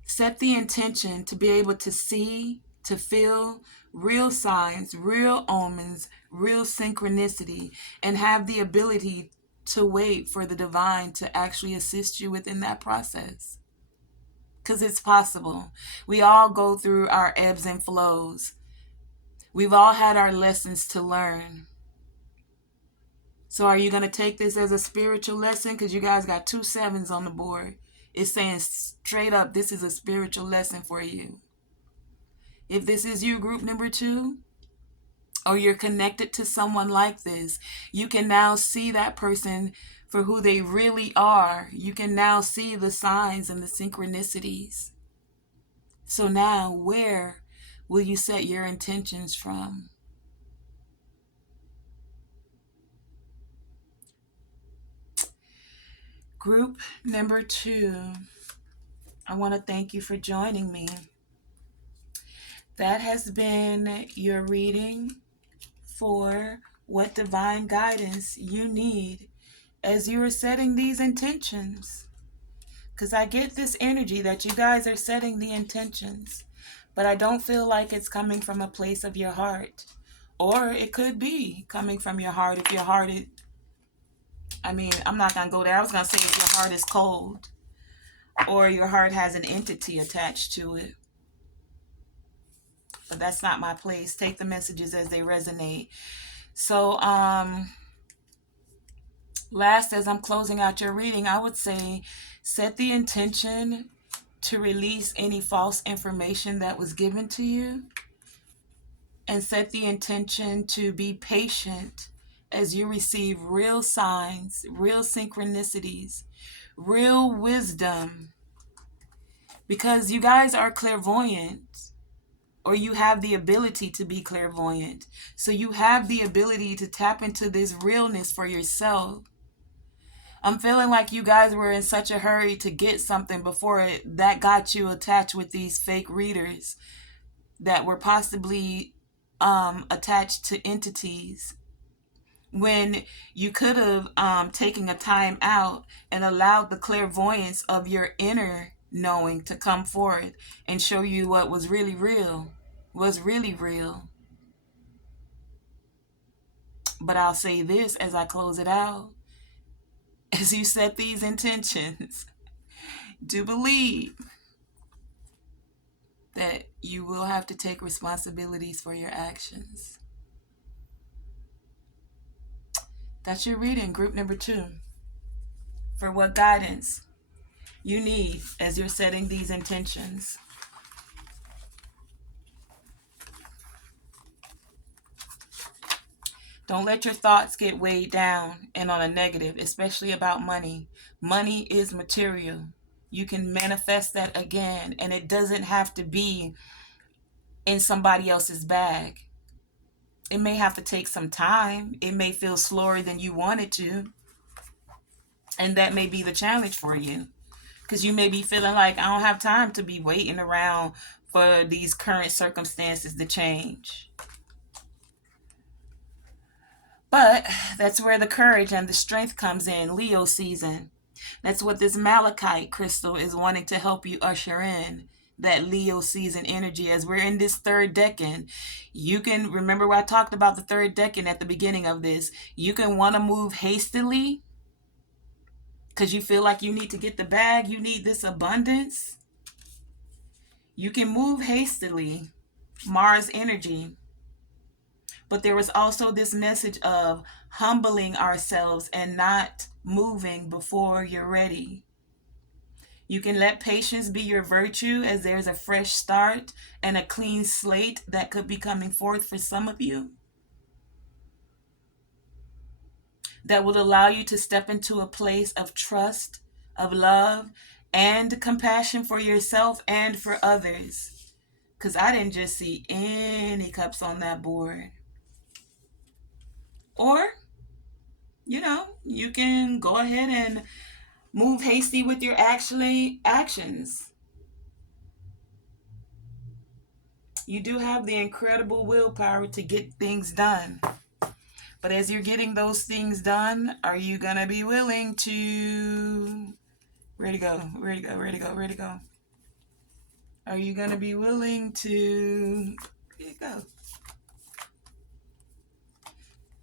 Set the intention to be able to see, to feel real signs, real omens, real synchronicity, and have the ability to wait for the divine to actually assist you within that process. Because it's possible. We all go through our ebbs and flows. We've all had our lessons to learn. So are you going to take this as a spiritual lesson? Because you guys got 2 sevens on the board. It's saying straight up, this is a spiritual lesson for you. If this is you, group number 2, or you're connected to someone like this, you can now see that person for who they really are. You can now see the signs and the synchronicities. So now, where will you set your intentions from? Group number 2, I want to thank you for joining me. That has been your reading for what divine guidance you need as you are setting these intentions. Because I get this energy that you guys are setting the intentions, but I don't feel like it's coming from a place of your heart. Or it could be coming from your heart if your heart is, I'm not going to go there. I was going to say if your heart is cold or your heart has an entity attached to it. But that's not my place. Take the messages as they resonate. So, last, as I'm closing out your reading, I would say set the intention to release any false information that was given to you, and set the intention to be patient as you receive real signs, real synchronicities, real wisdom, because you guys are clairvoyant, or you have the ability to be clairvoyant. So you have the ability to tap into this realness for yourself. I'm feeling like you guys were in such a hurry to get something before that got you attached with these fake readers that were possibly attached to entities, when you could have taken a time out and allowed the clairvoyance of your inner knowing to come forth and show you what was really real, was really real. But I'll say this as I close it out. As you set these intentions, do believe that you will have to take responsibilities for your actions. That's your reading, group number 2, for what guidance you need as you're setting these intentions. Don't let your thoughts get weighed down and on a negative, especially about money. Money is material. You can manifest that again, and it doesn't have to be in somebody else's bag. It may have to take some time. It may feel slower than you want it to. And that may be the challenge for you. Because you may be feeling like, I don't have time to be waiting around for these current circumstances to change. But that's where the courage and the strength comes in, Leo season. That's what this malachite crystal is wanting to help you usher in, that Leo season energy. As we're in this 3rd decan, you can remember what I talked about the 3rd decan at the beginning of this. You can want to move hastily because you feel like you need to get the bag, you need this abundance. You can move hastily, Mars energy. But there was also this message of humbling ourselves and not moving before you're ready. You can let patience be your virtue, as there's a fresh start and a clean slate that could be coming forth for some of you, that will allow you to step into a place of trust, of love, and compassion for yourself and for others. Because I didn't just see any cups on that board. Or, you can go ahead and Move hasty with your actions. You do have the incredible willpower to get things done. But as you're getting those things done, are you going to be willing to... Where to go? Where to go? Where to go? Where to go? Are you going to be willing to... Here you go.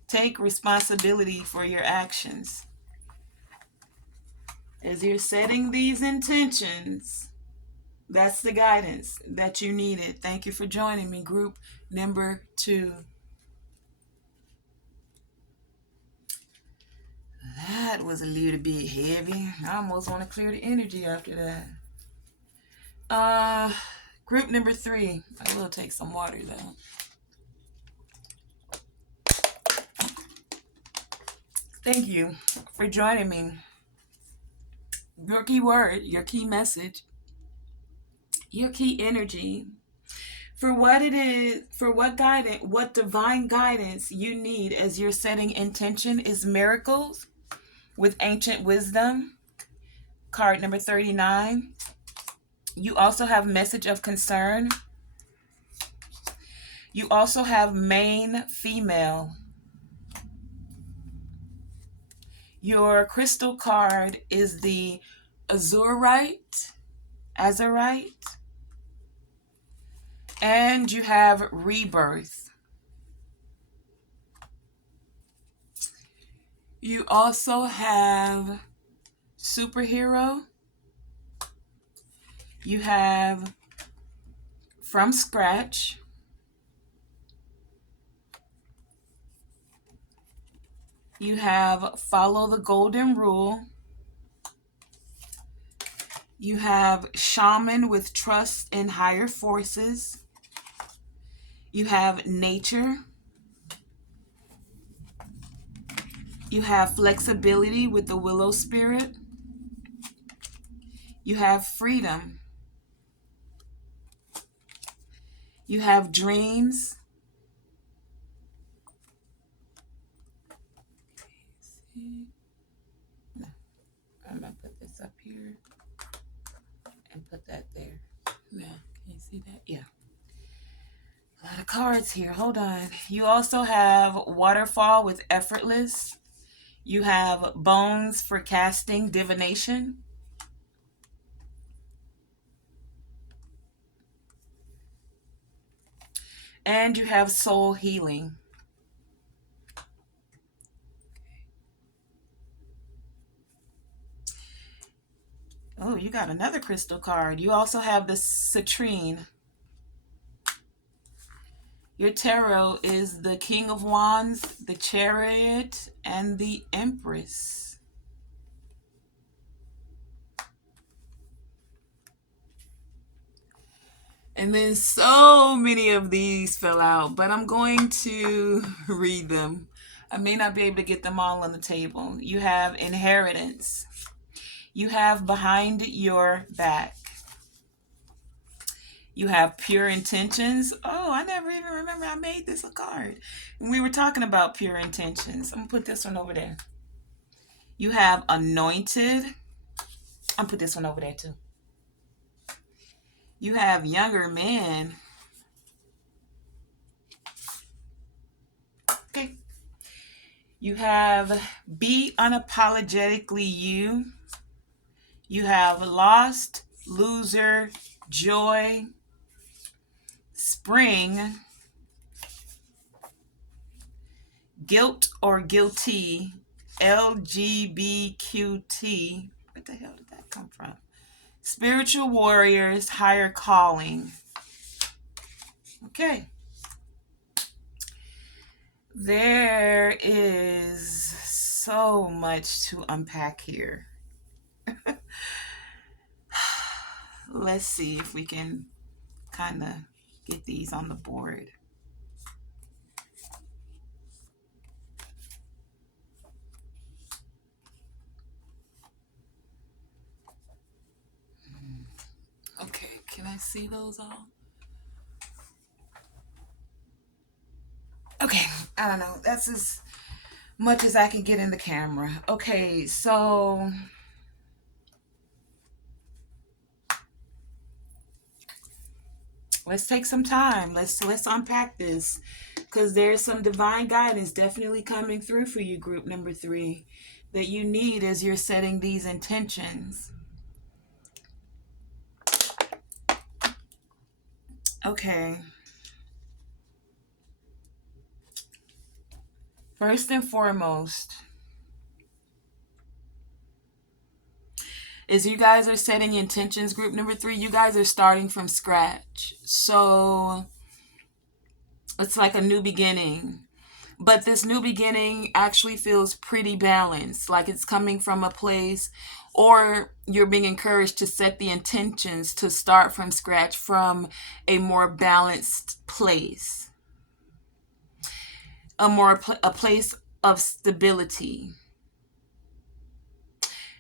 Take responsibility for your actions. As you're setting these intentions, that's the guidance that you needed. Thank you for joining me, group number 2. That was a little bit heavy. I almost want to clear the energy after that. Group number 3. I will take some water though. Thank you for joining me. Your key word, your key message, your key energy for what it is, for what guidance, what divine guidance you need as you're setting intention is miracles with ancient wisdom. Card number 39. You also have message of concern. You also have main female. Your crystal card is the azurite. And you have rebirth. You also have superhero. You have from scratch. You have follow the golden rule. You have shaman with trust in higher forces. You have nature. You have flexibility with the willow spirit. You have freedom. You have dreams. No, I'm going to put this up here and put that there. Yeah, can you see that? Yeah. A lot of cards here. Hold on. You also have waterfall with effortless. You have bones for casting divination. And you have soul healing. Oh, you got another crystal card. You also have the citrine. Your tarot is the King of Wands, the Chariot, and the Empress. And then so many of these fell out, but I'm going to read them. I may not be able to get them all on the table. You have inheritance. You have behind your back. You have pure intentions. Oh, I never even remember I made this a card. And we were talking about pure intentions. I'm going to put this one over there. You have anointed. I'm going to put this one over there too. You have younger men. Okay. You have be unapologetically you. You have lost, loser, joy, spring, guilt or guilty, LGBTQT. What the hell did that come from? Spiritual warriors, higher calling. Okay. There is so much to unpack here. Let's see if we can kind of get these on the board. Okay, can I see those all? Okay, I don't know. That's as much as I can get in the camera. Okay, so Let's take some time. Let's unpack this, because there's some divine guidance definitely coming through for you, group number 3, that you need as you're setting these intentions. Okay. First and foremost, as you guys are setting intentions, group number 3, you guys are starting from scratch. So it's like a new beginning. But this new beginning actually feels pretty balanced, like it's coming from a place, or you're being encouraged to set the intentions to start from scratch from a more balanced place, a place of stability.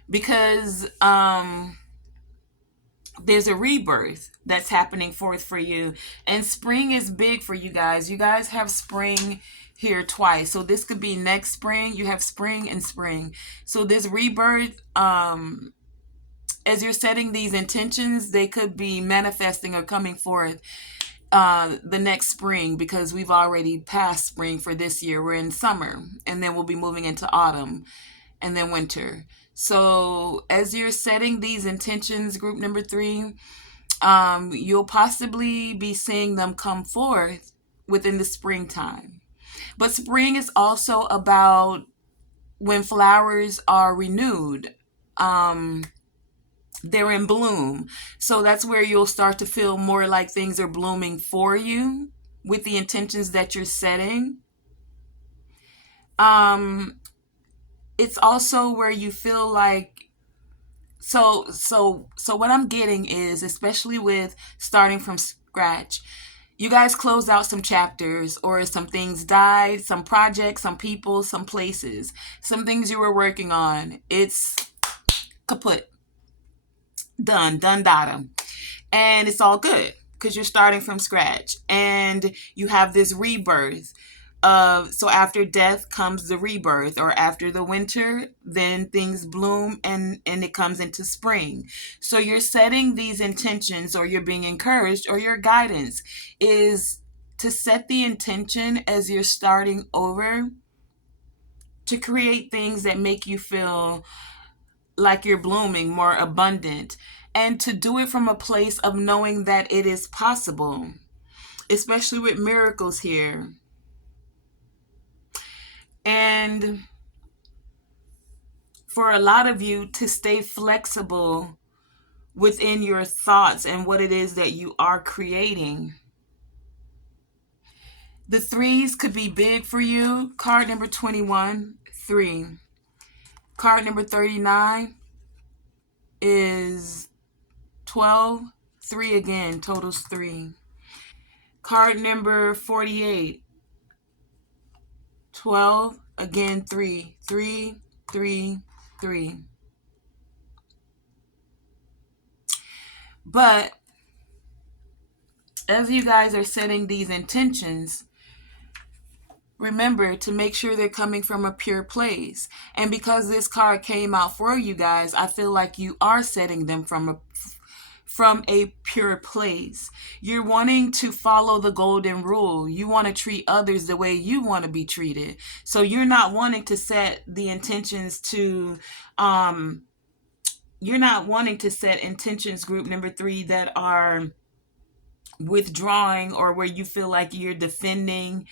Because there's a rebirth that's happening forth for you, and spring is big for you guys. You guys have spring here twice, so this could be next spring. You have spring and spring, so this rebirth, as you're setting these intentions, they could be manifesting or coming forth the next spring, because we've already passed spring for this year. We're in summer, and then we'll be moving into autumn and then winter. So as you're setting these intentions, group number 3, you'll possibly be seeing them come forth within the springtime. But spring is also about when flowers are renewed. They're in bloom. So that's where you'll start to feel more like things are blooming for you with the intentions that you're setting. Um, it's also where you feel like, so what I'm getting is, especially with starting from scratch, you guys closed out some chapters, or some things died, some projects, some people, some places, some things you were working on. It's kaput, done, data. And it's all good, because you're starting from scratch, and you have this rebirth. So after death comes the rebirth, or after the winter, then things bloom, and it comes into spring. So you're setting these intentions, or you're being encouraged, or your guidance is to set the intention as you're starting over, to create things that make you feel like you're blooming, more abundant, and to do it from a place of knowing that it is possible, especially with miracles here. And for a lot of you to stay flexible within your thoughts and what it is that you are creating. The 3s could be big for you. Card number 21, 3. Card number 39 is 12, 3 again, totals 3. Card number 48, 12, again 3, 3, 3, 3. But as you guys are setting these intentions, remember to make sure they're coming from a pure place. And because this card came out for you guys, I feel like you are setting them from a pure place. You're wanting to follow the golden rule. You want to treat others the way you want to be treated. So you're not wanting to set the intentions to you're not wanting to set intentions, group number 3, that are withdrawing, or where you feel like you're defending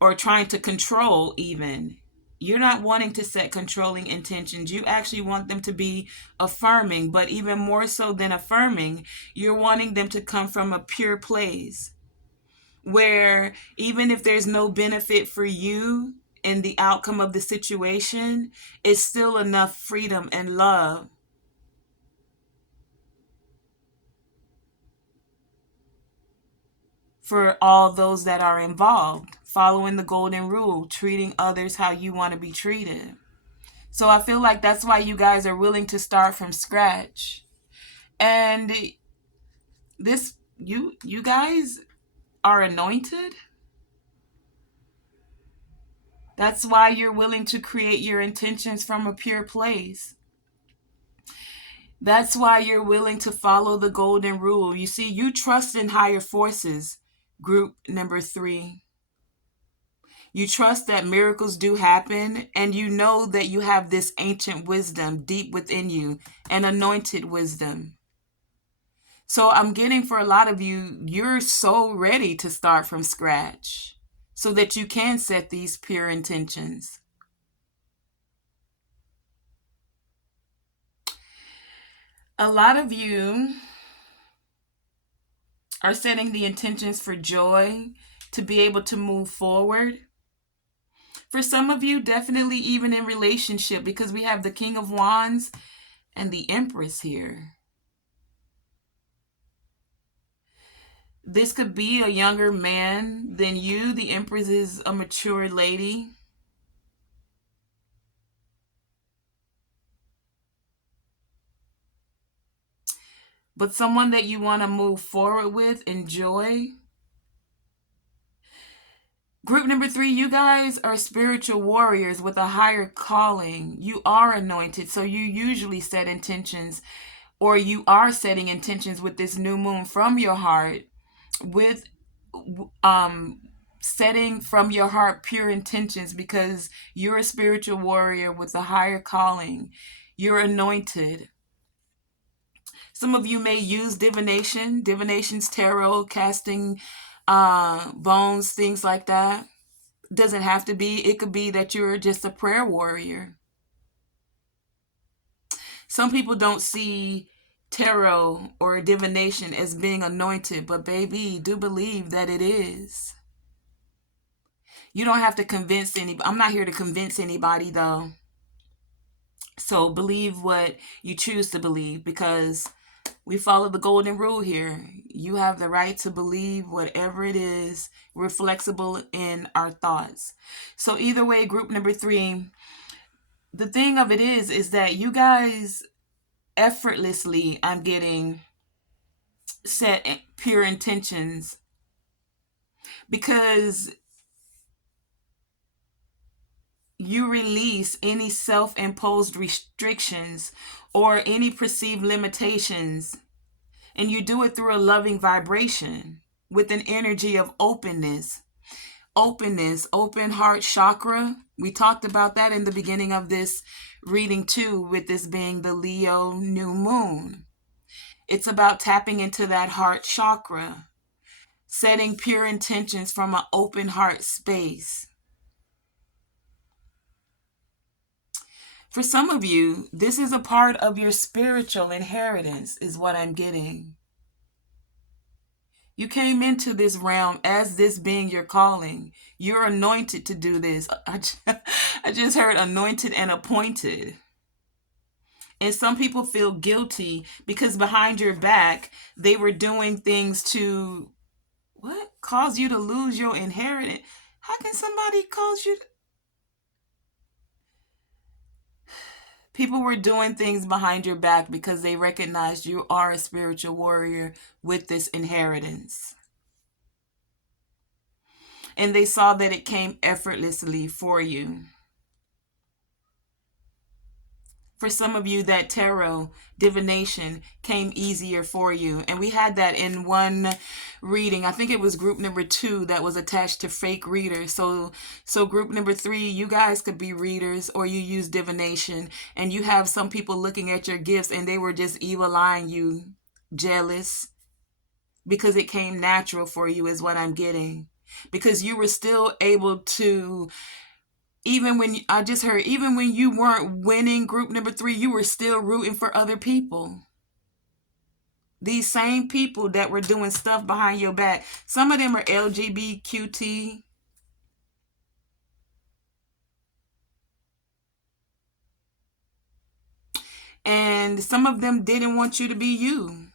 or trying to control even. You're not wanting to set controlling intentions. You actually want them to be affirming, but even more so than affirming, you're wanting them to come from a pure place where even if there's no benefit for you in the outcome of the situation, it's still enough freedom and love for all those that are involved, following the golden rule, treating others how you want to be treated. So I feel like that's why you guys are willing to start from scratch. And this, you guys are anointed. That's why you're willing to create your intentions from a pure place. That's why you're willing to follow the golden rule. You see, you trust in higher forces. Group number 3. You trust that miracles do happen, and you know that you have this ancient wisdom deep within you, an anointed wisdom. So I'm getting for a lot of you, you're so ready to start from scratch so that you can set these pure intentions. A lot of you are setting the intentions for joy to be able to move forward. For some of you, definitely even in relationship, because we have the King of Wands and the Empress here. This could be a younger man than you. The Empress is a mature lady. But someone that you want to move forward with, enjoy. Group number 3, you guys are spiritual warriors with a higher calling. You are anointed, so you usually set intentions, or you are setting intentions with this new moon from your heart, with setting from your heart pure intentions, because you're a spiritual warrior with a higher calling. You're anointed. Some of you may use divination, divination's tarot, casting bones, things like that. Doesn't have to be. It could be that you're just a prayer warrior. Some people don't see tarot or divination as being anointed, but baby, do believe that it is. You don't have to convince anybody. I'm not here to convince anybody though. So believe what you choose to believe, because we follow the golden rule here. You have the right to believe whatever it is. We're flexible in our thoughts. So either way, group number 3, the thing of it is that you guys effortlessly, I'm getting, set pure intentions, because you release any self-imposed restrictions or any perceived limitations, and you do it through a loving vibration with an energy of openness. Open heart chakra. We talked about that in the beginning of this reading too, with this being the Leo new moon. It's about tapping into that heart chakra, setting pure intentions from an open heart space. For some of you, this is a part of your spiritual inheritance, is what I'm getting. You came into this realm as this being your calling. You're anointed to do this. I just heard anointed and appointed. And some people feel guilty because behind your back, they were doing things to, what? Cause you to lose your inheritance. How can somebody cause you to... People were doing things behind your back because they recognized you are a spiritual warrior with this inheritance. And they saw that it came effortlessly for you. For some of you, that tarot divination came easier for you. And we had that in one reading. I think it was group number 2 that was attached to fake readers. So group number 3, you guys could be readers, or you use divination, and you have some people looking at your gifts and they were just evil eyeing you, jealous, because it came natural for you, is what I'm getting. Because you were still able to, even when I just heard, even when you weren't winning, group number 3, you were still rooting for other people. These same people that were doing stuff behind your back. Some of them are LGBTQT. And some of them didn't want you to be you.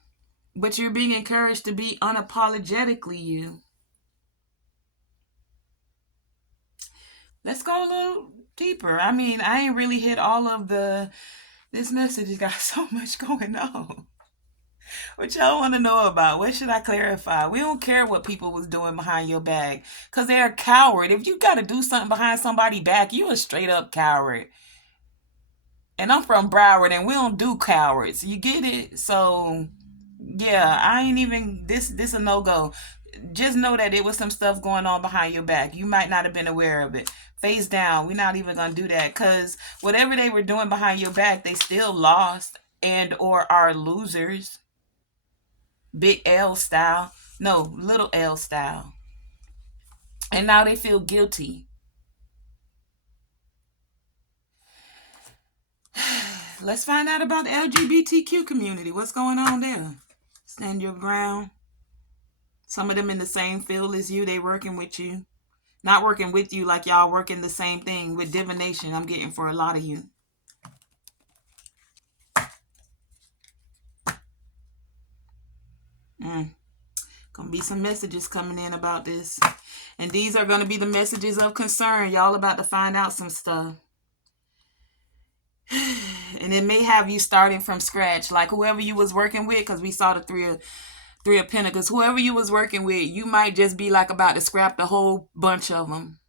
But you're being encouraged to be unapologetically you. Let's go a little deeper. I mean, I ain't really hit all of this message has got so much going on. What y'all want to know about? What should I clarify? We don't care what people was doing behind your back, because they're a coward. If you got to do something behind somebody's back, you a straight up coward. And I'm from Broward, and we don't do cowards. You get it? So yeah, I ain't even this a no go. Just know that it was some stuff going on behind your back. You might not have been aware of it. Face down. We're not even gonna do that because whatever they were doing behind your back, they still lost and or are losers. Big L style. No, little L style. And now they feel guilty. Let's find out about the LGBTQ community. What's going on there? Stand your ground. Some of them in the same field as you. They working with you. Not working with you like y'all working the same thing with divination. I'm getting for a lot of you. Gonna be some messages coming in about this. And these are gonna be the messages of concern. Y'all about to find out some stuff. And it may have you starting from scratch. Like whoever you was working with, because we saw the three of Pentacles. Whoever you was working with, you might just be like about to scrap the whole bunch of them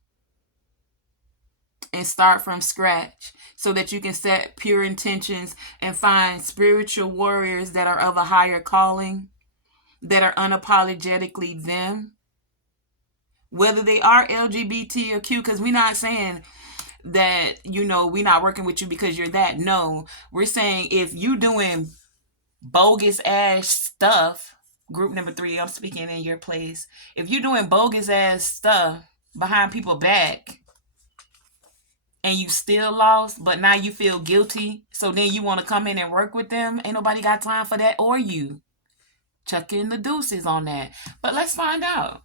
and start from scratch so that you can set pure intentions and find spiritual warriors that are of a higher calling, that are unapologetically them, whether they are LGBT or Q, because we're not saying that, we're not working with you because you're that. No, we're saying if you doing bogus ass stuff, group number 3, I'm speaking in your place. If you're doing bogus ass stuff behind people's back and you still lost, but now you feel guilty, so then you want to come in and work with them, ain't nobody got time for that, or you. Chuck in the deuces on that. But let's find out.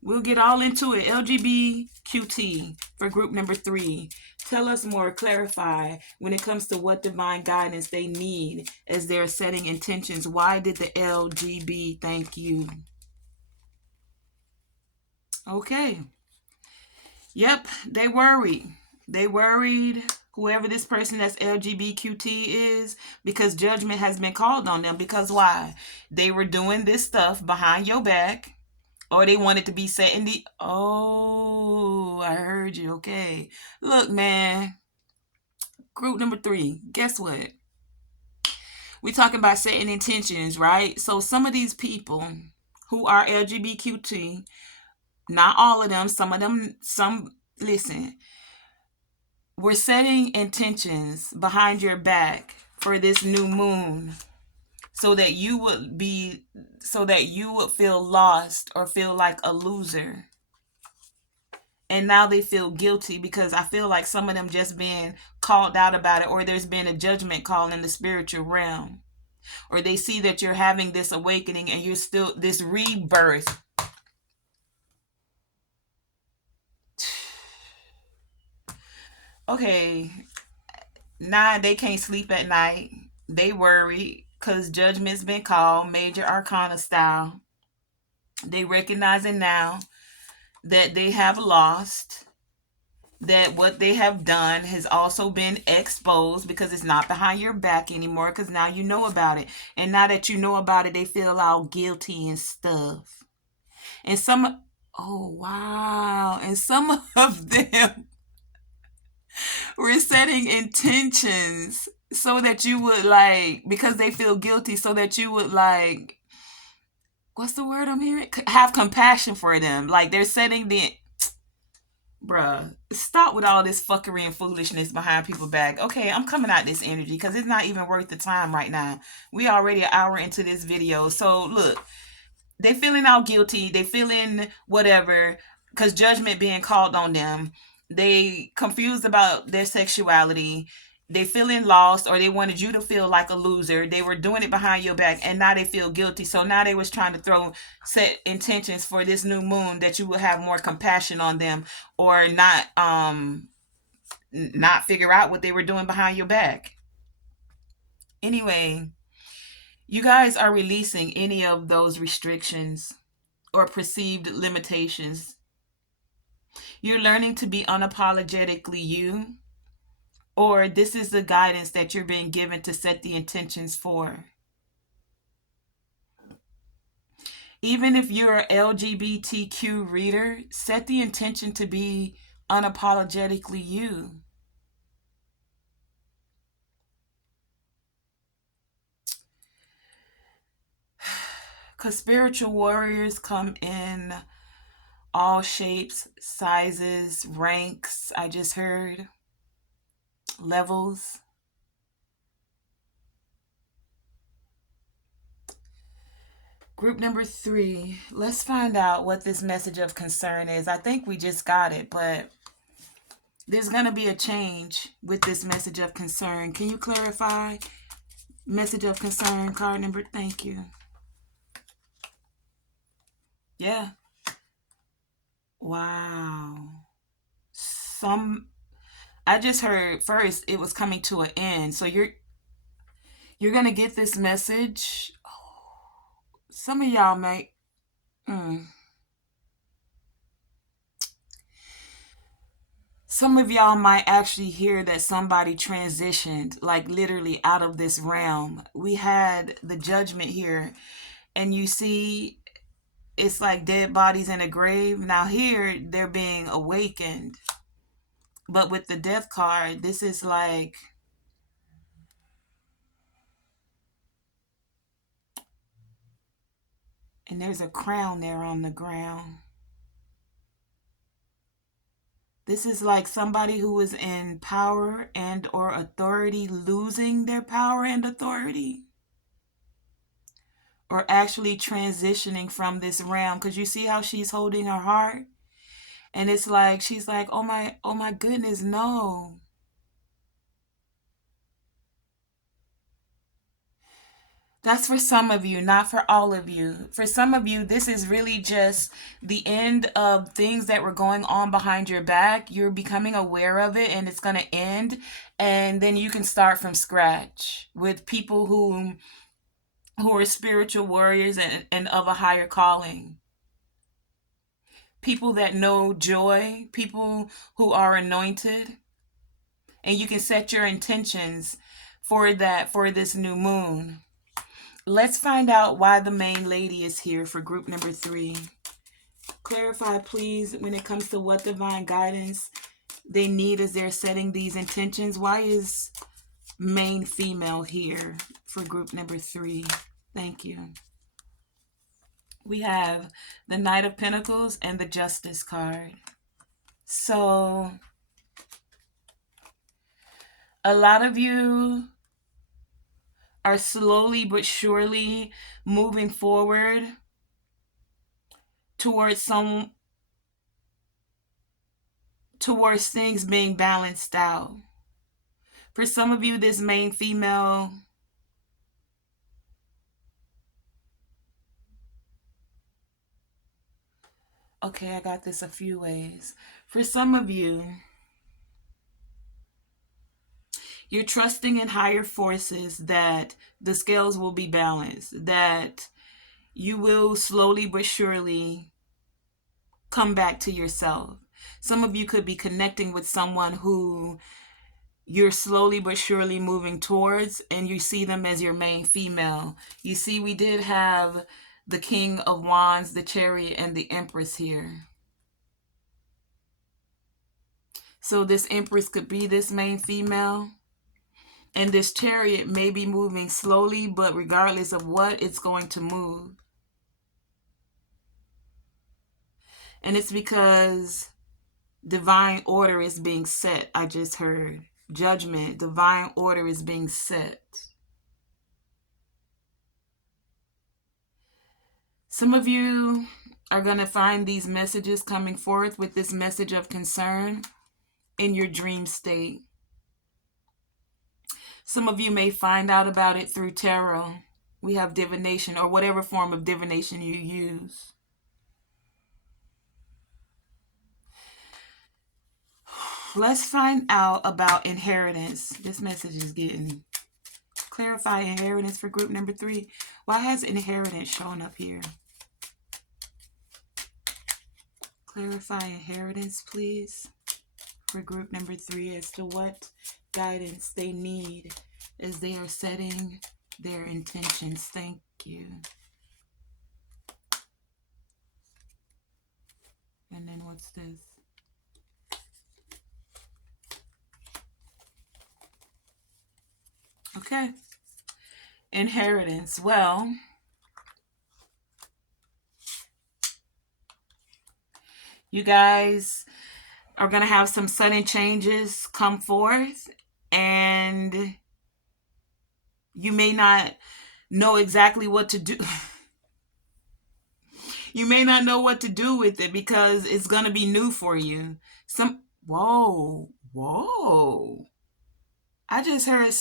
We'll get all into it. LGBTQT for group number 3. Tell us more, clarify when it comes to what divine guidance they need as they're setting intentions. Why did the LGB thank you? Okay. Yep, they worried. They worried, whoever this person that's LGBTQT is, because judgment has been called on them. Because why? They were doing this stuff behind your back. Or they wanted to be set in the... Oh, I heard you. Okay. Look, man. Group number 3. Guess what? We're talking about setting intentions, right? So some of these people who are LGBTQT, not all of them, listen, we're setting intentions behind your back for this new moon so that you would feel lost or feel like a loser. And now they feel guilty because I feel like some of them just being called out about it, or there's been a judgment call in the spiritual realm, or they see that you're having this awakening and you're still this rebirth. Okay, now they can't sleep at night. They worry because judgment's been called, major arcana style. They recognizing now that they have lost, that what they have done has also been exposed because it's not behind your back anymore, because now you know about it. And now that you know about it, they feel all guilty and stuff. And oh wow, and some of them were setting intentions so that you would because they feel guilty, so that you would what's the word I'm hearing? Have compassion for them. Like they're setting bruh, stop with all this fuckery and foolishness behind people's back. Okay, I'm coming out this energy because it's not even worth the time right now. We already an hour into this video. So look, they feeling all guilty. They feeling whatever because judgment being called on them. They confused about their sexuality. They feeling lost, or they wanted you to feel like a loser. They were doing it behind your back, and now they feel guilty. So now they was trying to set intentions for this new moon that you will have more compassion on them, or not figure out what they were doing behind your back. Anyway, you guys are releasing any of those restrictions or perceived limitations. You're learning to be unapologetically you, or this is the guidance that you're being given to set the intentions for. Even if you're an LGBTQ reader, set the intention to be unapologetically you. Because spiritual warriors come in all shapes, sizes, ranks. I just heard levels. Group number 3. Let's find out what this message of concern is. I think we just got it, but there's going to be a change with this message of concern. Can you clarify? Message of concern, card number. Thank you. Yeah. Wow. I just heard first it was coming to an end. So you're going to get this message. Some of y'all might some of y'all might actually hear that somebody transitioned, like literally out of this realm. We had the judgment here, and you see it's like dead bodies in a grave. Now here they're being awakened. But with the death card, this is like and there's a crown there on the ground. This is like somebody who is in power and or authority losing their power and authority, or actually transitioning from this realm. Because you see how she's holding her heart, and it's like she's like, oh my goodness, no. That's for some of you, not for all of you. For some of you, this is really just the end of things that were going on behind your back. You're becoming aware of it, and it's going to end. And then you can start from scratch with people who are spiritual warriors and of a higher calling. People that know joy, people who are anointed. And you can set your intentions for this new moon. Let's find out why the main lady is here for group number 3. Clarify, please, when it comes to what divine guidance they need as they're setting these intentions. Why is main female here for group number 3? Thank you. We have the Knight of Pentacles and the Justice card. So, a lot of you are slowly but surely moving forward towards things being balanced out. For some of you, this main female okay, I got this a few ways. For some of you, you're trusting in higher forces that the scales will be balanced, that you will slowly but surely come back to yourself. Some of you could be connecting with someone who you're slowly but surely moving towards, and you see them as your main female. You see, we did have the King of Wands, the Chariot, and the Empress here. So this Empress could be this main female. And this Chariot may be moving slowly, but regardless of what, it's going to move. And it's because divine order is being set. I just heard judgment, divine order is being set. Some of you are going to find these messages coming forth with this message of concern in your dream state. Some of you may find out about it through tarot. We have divination, or whatever form of divination you use. Let's find out about inheritance. This message is getting clarify inheritance for group number 3. Why has inheritance shown up here? Clarify inheritance, please, for group number 3 as to what guidance they need as they are setting their intentions. Thank you. And then what's this? Okay. Inheritance. Well, You guys are going to have some sudden changes come forth, and you may not know exactly what to do. You may not know what to do with it because it's going to be new for you. Whoa. I just heard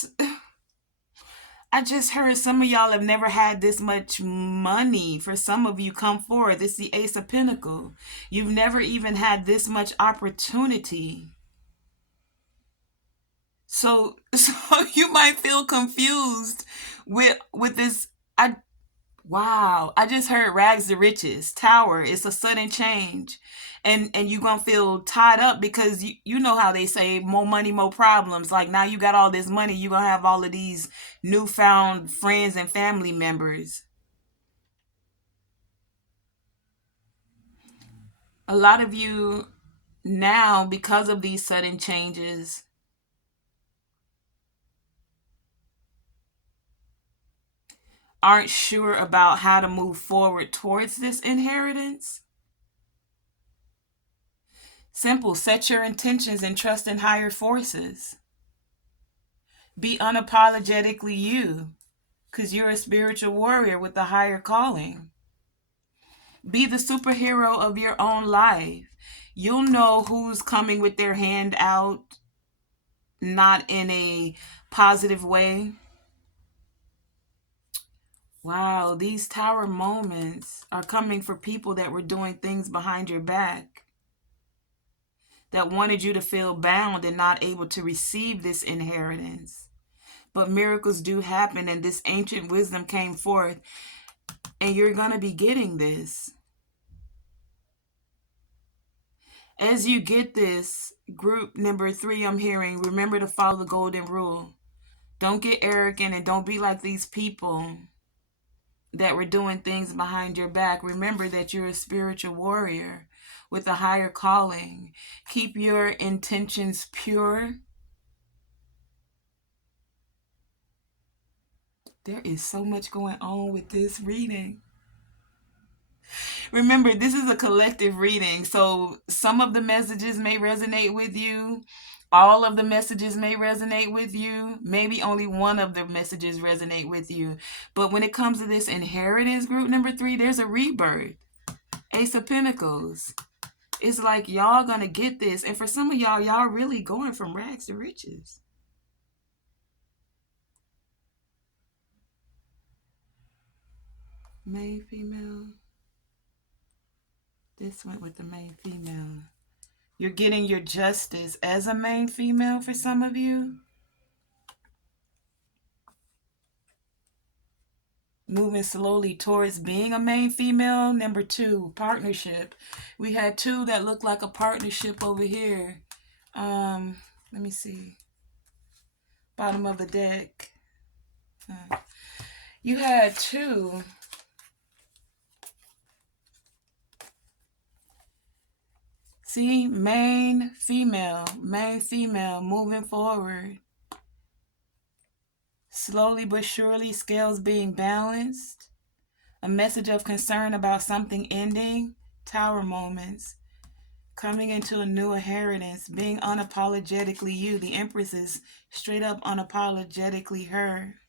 I just heard some of y'all have never had this much money. For some of you, come forward. It's the Ace of Pentacles. You've never even had this much opportunity. So you might feel confused with this. Wow, I just heard rags to riches, tower. It's a sudden change. And you're gonna feel tied up because you know how they say more money, more problems. Like now you got all this money, you're gonna have all of these newfound friends and family members. A lot of you now, because of these sudden changes, aren't sure about how to move forward towards this inheritance. Simple, set your intentions and trust in higher forces. Be unapologetically you, because you're a spiritual warrior with a higher calling. Be the superhero of your own life. You'll know who's coming with their hand out, not in a positive way. Wow, these tower moments are coming for people that were doing things behind your back, that wanted you to feel bound and not able to receive this inheritance. But miracles do happen, and this ancient wisdom came forth, and you're going to be getting this. As you get this, group number 3, I'm hearing, remember to follow the golden rule. Don't get arrogant and don't be like these people that were doing things behind your back. Remember that you're a spiritual warrior with a higher calling. Keep your intentions pure. There is so much going on with this reading. Remember, this is a collective reading, so some of the messages may resonate with you. All of the messages may resonate with you. Maybe only one of the messages resonate with you. But when it comes to this inheritance, group number 3, there's a rebirth. Ace of Pentacles. It's like y'all gonna get this. And for some of y'all really going from rags to riches. Male, female. This went with the main female. You're getting your justice as a main female for some of you. Moving slowly towards being a main female. Number 2, partnership. We had 2 that looked like a partnership over here. Let me see. Bottom of the deck. You had 2. See, main female, moving forward. Slowly but surely, scales being balanced. A message of concern about something ending. Tower moments. Coming into a new inheritance. Being unapologetically you. The Empress is straight up unapologetically her.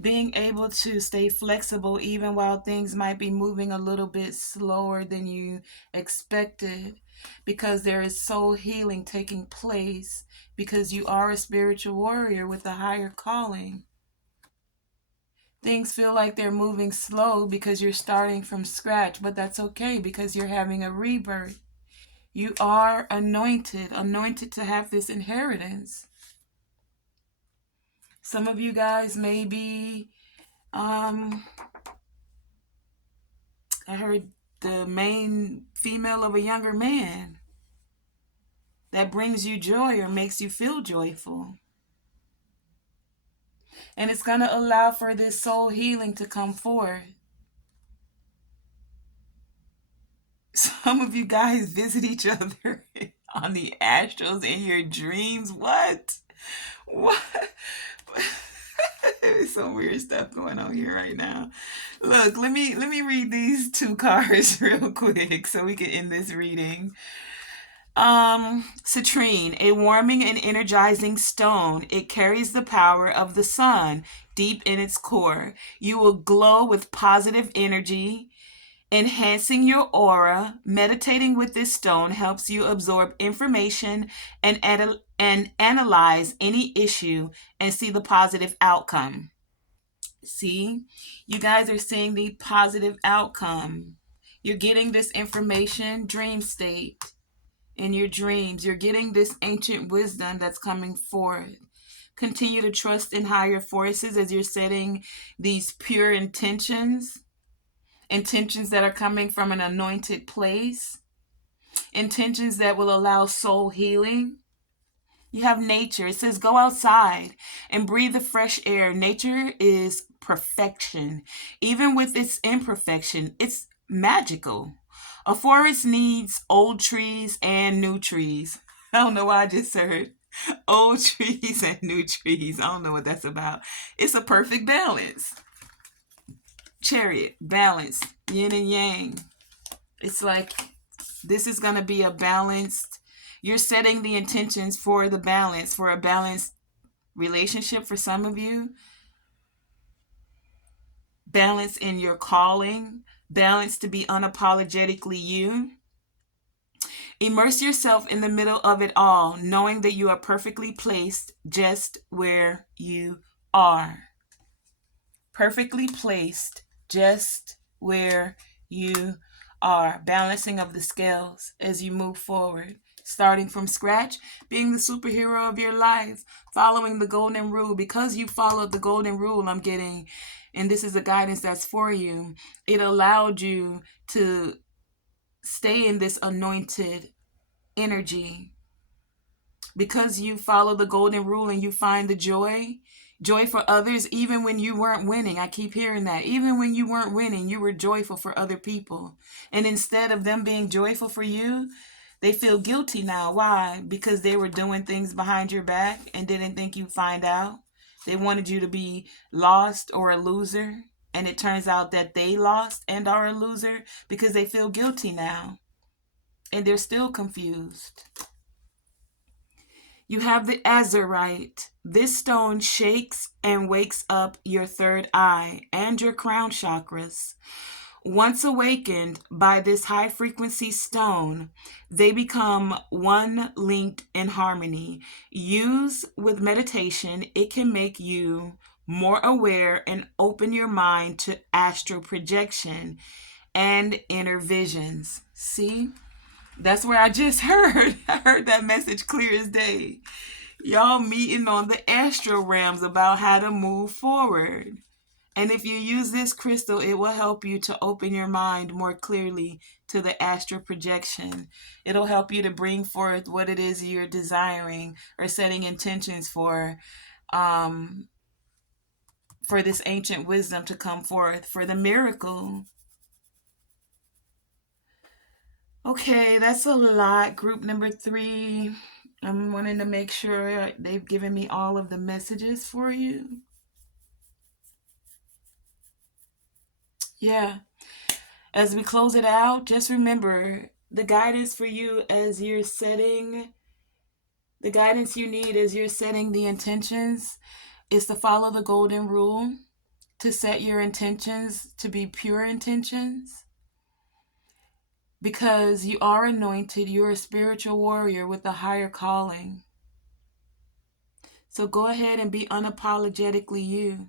Being able to stay flexible even while things might be moving a little bit slower than you expected, because there is soul healing taking place, because you are a spiritual warrior with a higher calling. Things feel like they're moving slow because you're starting from scratch, but that's okay because you're having a rebirth. You are anointed to have this inheritance. Some of you guys may be, I heard the main female of a younger man that brings you joy or makes you feel joyful. And it's going to allow for this soul healing to come forth. Some of you guys visit each other on the astrals in your dreams. What? There's some weird stuff going on here right now. Look, let me read these two cards real quick so we can end this reading. Citrine, a warming and energizing stone. It carries the power of the sun deep in its core. You will glow with positive energy, enhancing your aura. Meditating with this stone helps you absorb information and analyze any issue and see the positive outcome. See, you guys are seeing the positive outcome. You're getting this information, dream state. In your dreams, you're getting this ancient wisdom that's coming forth. Continue to trust in higher forces as you're setting these pure intentions that are coming from an anointed place, intentions that will allow soul healing. You have nature. It says go outside and breathe the fresh air. Nature is perfection. Even with its imperfection, it's magical. A forest needs old trees and new trees. I don't know why I just heard old trees and new trees. I don't know what that's about. It's a perfect balance. Chariot, balance, yin and yang. It's like this is going to be a balanced, you're setting the intentions for the balance, for a balanced relationship for some of you. Balance in your calling, balance to be unapologetically you. Immerse yourself in the middle of it all, knowing that you are perfectly placed just where you are. Perfectly placed just where you are. Balancing of the scales as you move forward. Starting from scratch, being the superhero of your life, following the golden rule. Because you followed the golden rule, I'm getting, and this is a guidance that's for you, it allowed you to stay in this anointed energy. Because you follow the golden rule and you find the joy for others, even when you weren't winning. I keep hearing that. Even when you weren't winning, you were joyful for other people. And instead of them being joyful for you, they feel guilty now. Why? Because they were doing things behind your back and didn't think you'd find out. They wanted you to be lost or a loser. And it turns out that they lost and are a loser because they feel guilty now. And they're still confused. You have the azurite. This stone shakes and wakes up your third eye and your crown chakras. Once awakened by this high frequency stone, they become one linked in harmony. Used with meditation, it can make you more aware and open your mind to astral projection and inner visions. See? That's where I just heard. I heard that message clear as day. Y'all meeting on the astral realms about how to move forward. And if you use this crystal, it will help you to open your mind more clearly to the astral projection. It'll help you to bring forth what it is you're desiring or setting intentions for this ancient wisdom to come forth, for the miracle. Okay, that's a lot. Group number 3. I'm wanting to make sure they've given me all of the messages for you. Yeah. As we close it out, just remember the guidance for you as you're setting, the guidance you need as you're setting the intentions is to follow the golden rule, to set your intentions to be pure intentions. Because you are anointed, you're a spiritual warrior with a higher calling. So go ahead and be unapologetically you.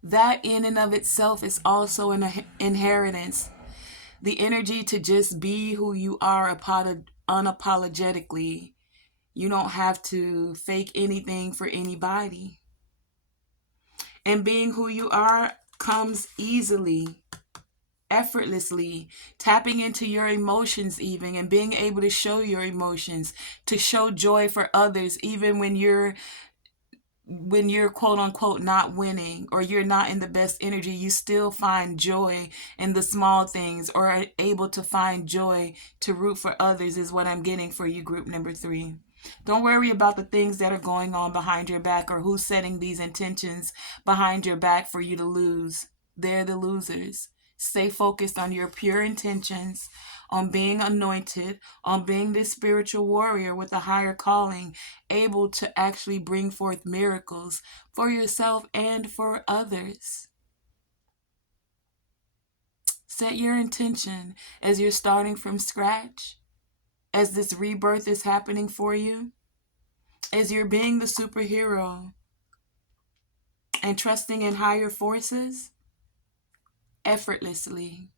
That in and of itself is also an inheritance. The energy to just be who you are unapologetically. You don't have to fake anything for anybody. And being who you are comes easily, effortlessly, tapping into your emotions even, and being able to show your emotions, to show joy for others even when you're quote unquote not winning or you're not in the best energy. You still find joy in the small things, or are able to find joy to root for others, is what I'm getting for you, group number 3. Don't worry about the things that are going on behind your back or who's setting these intentions behind your back for you to lose. They're the losers. Stay focused on your pure intentions, on being anointed, on being this spiritual warrior with a higher calling, able to actually bring forth miracles for yourself and for others. Set your intention as you're starting from scratch, as this rebirth is happening for you, as you're being the superhero and trusting in higher forces effortlessly.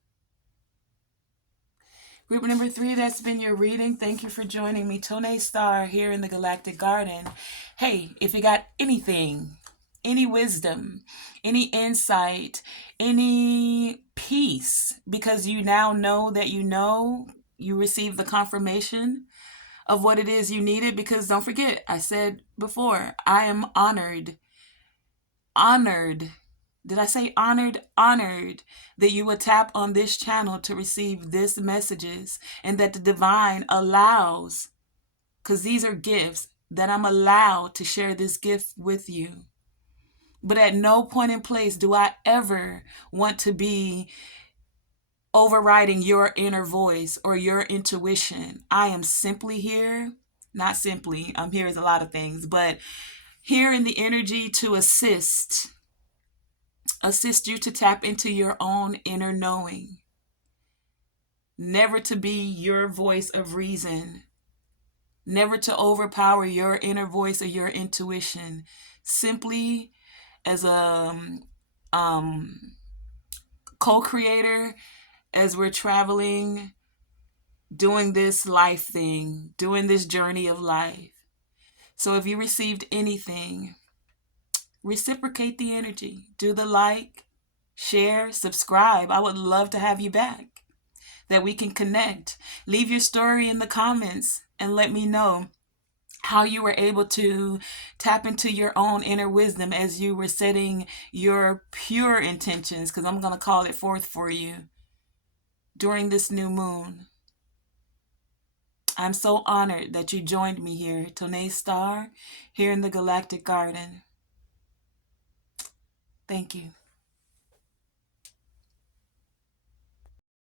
Group number 3, that's been your reading. Thank you for joining me, Tonae Star, here in the Galactic Garden. Hey, if you got anything, any wisdom, any insight, any peace, because you now know that you received the confirmation of what it is you needed, because don't forget, I said before, I am honored. Did I say honored? Honored that you would tap on this channel to receive this messages, and that the divine allows, because these are gifts, that I'm allowed to share this gift with you. But at no point in place do I ever want to be overriding your inner voice or your intuition. I am simply here, not simply, I'm here as a lot of things, but here in the energy to assist you to tap into your own inner knowing. Never to be your voice of reason. Never to overpower your inner voice or your intuition. Simply as a co-creator, as we're traveling, doing this life thing, doing this journey of life. So if you received anything, reciprocate the energy. Do the like, share, subscribe. I would love to have you back, that we can connect. Leave your story in the comments and let me know how you were able to tap into your own inner wisdom as you were setting your pure intentions, because I'm going to call it forth for you during this new moon. I'm so honored that you joined me here, Tonae Star, here in the Galactic Garden. Thank you.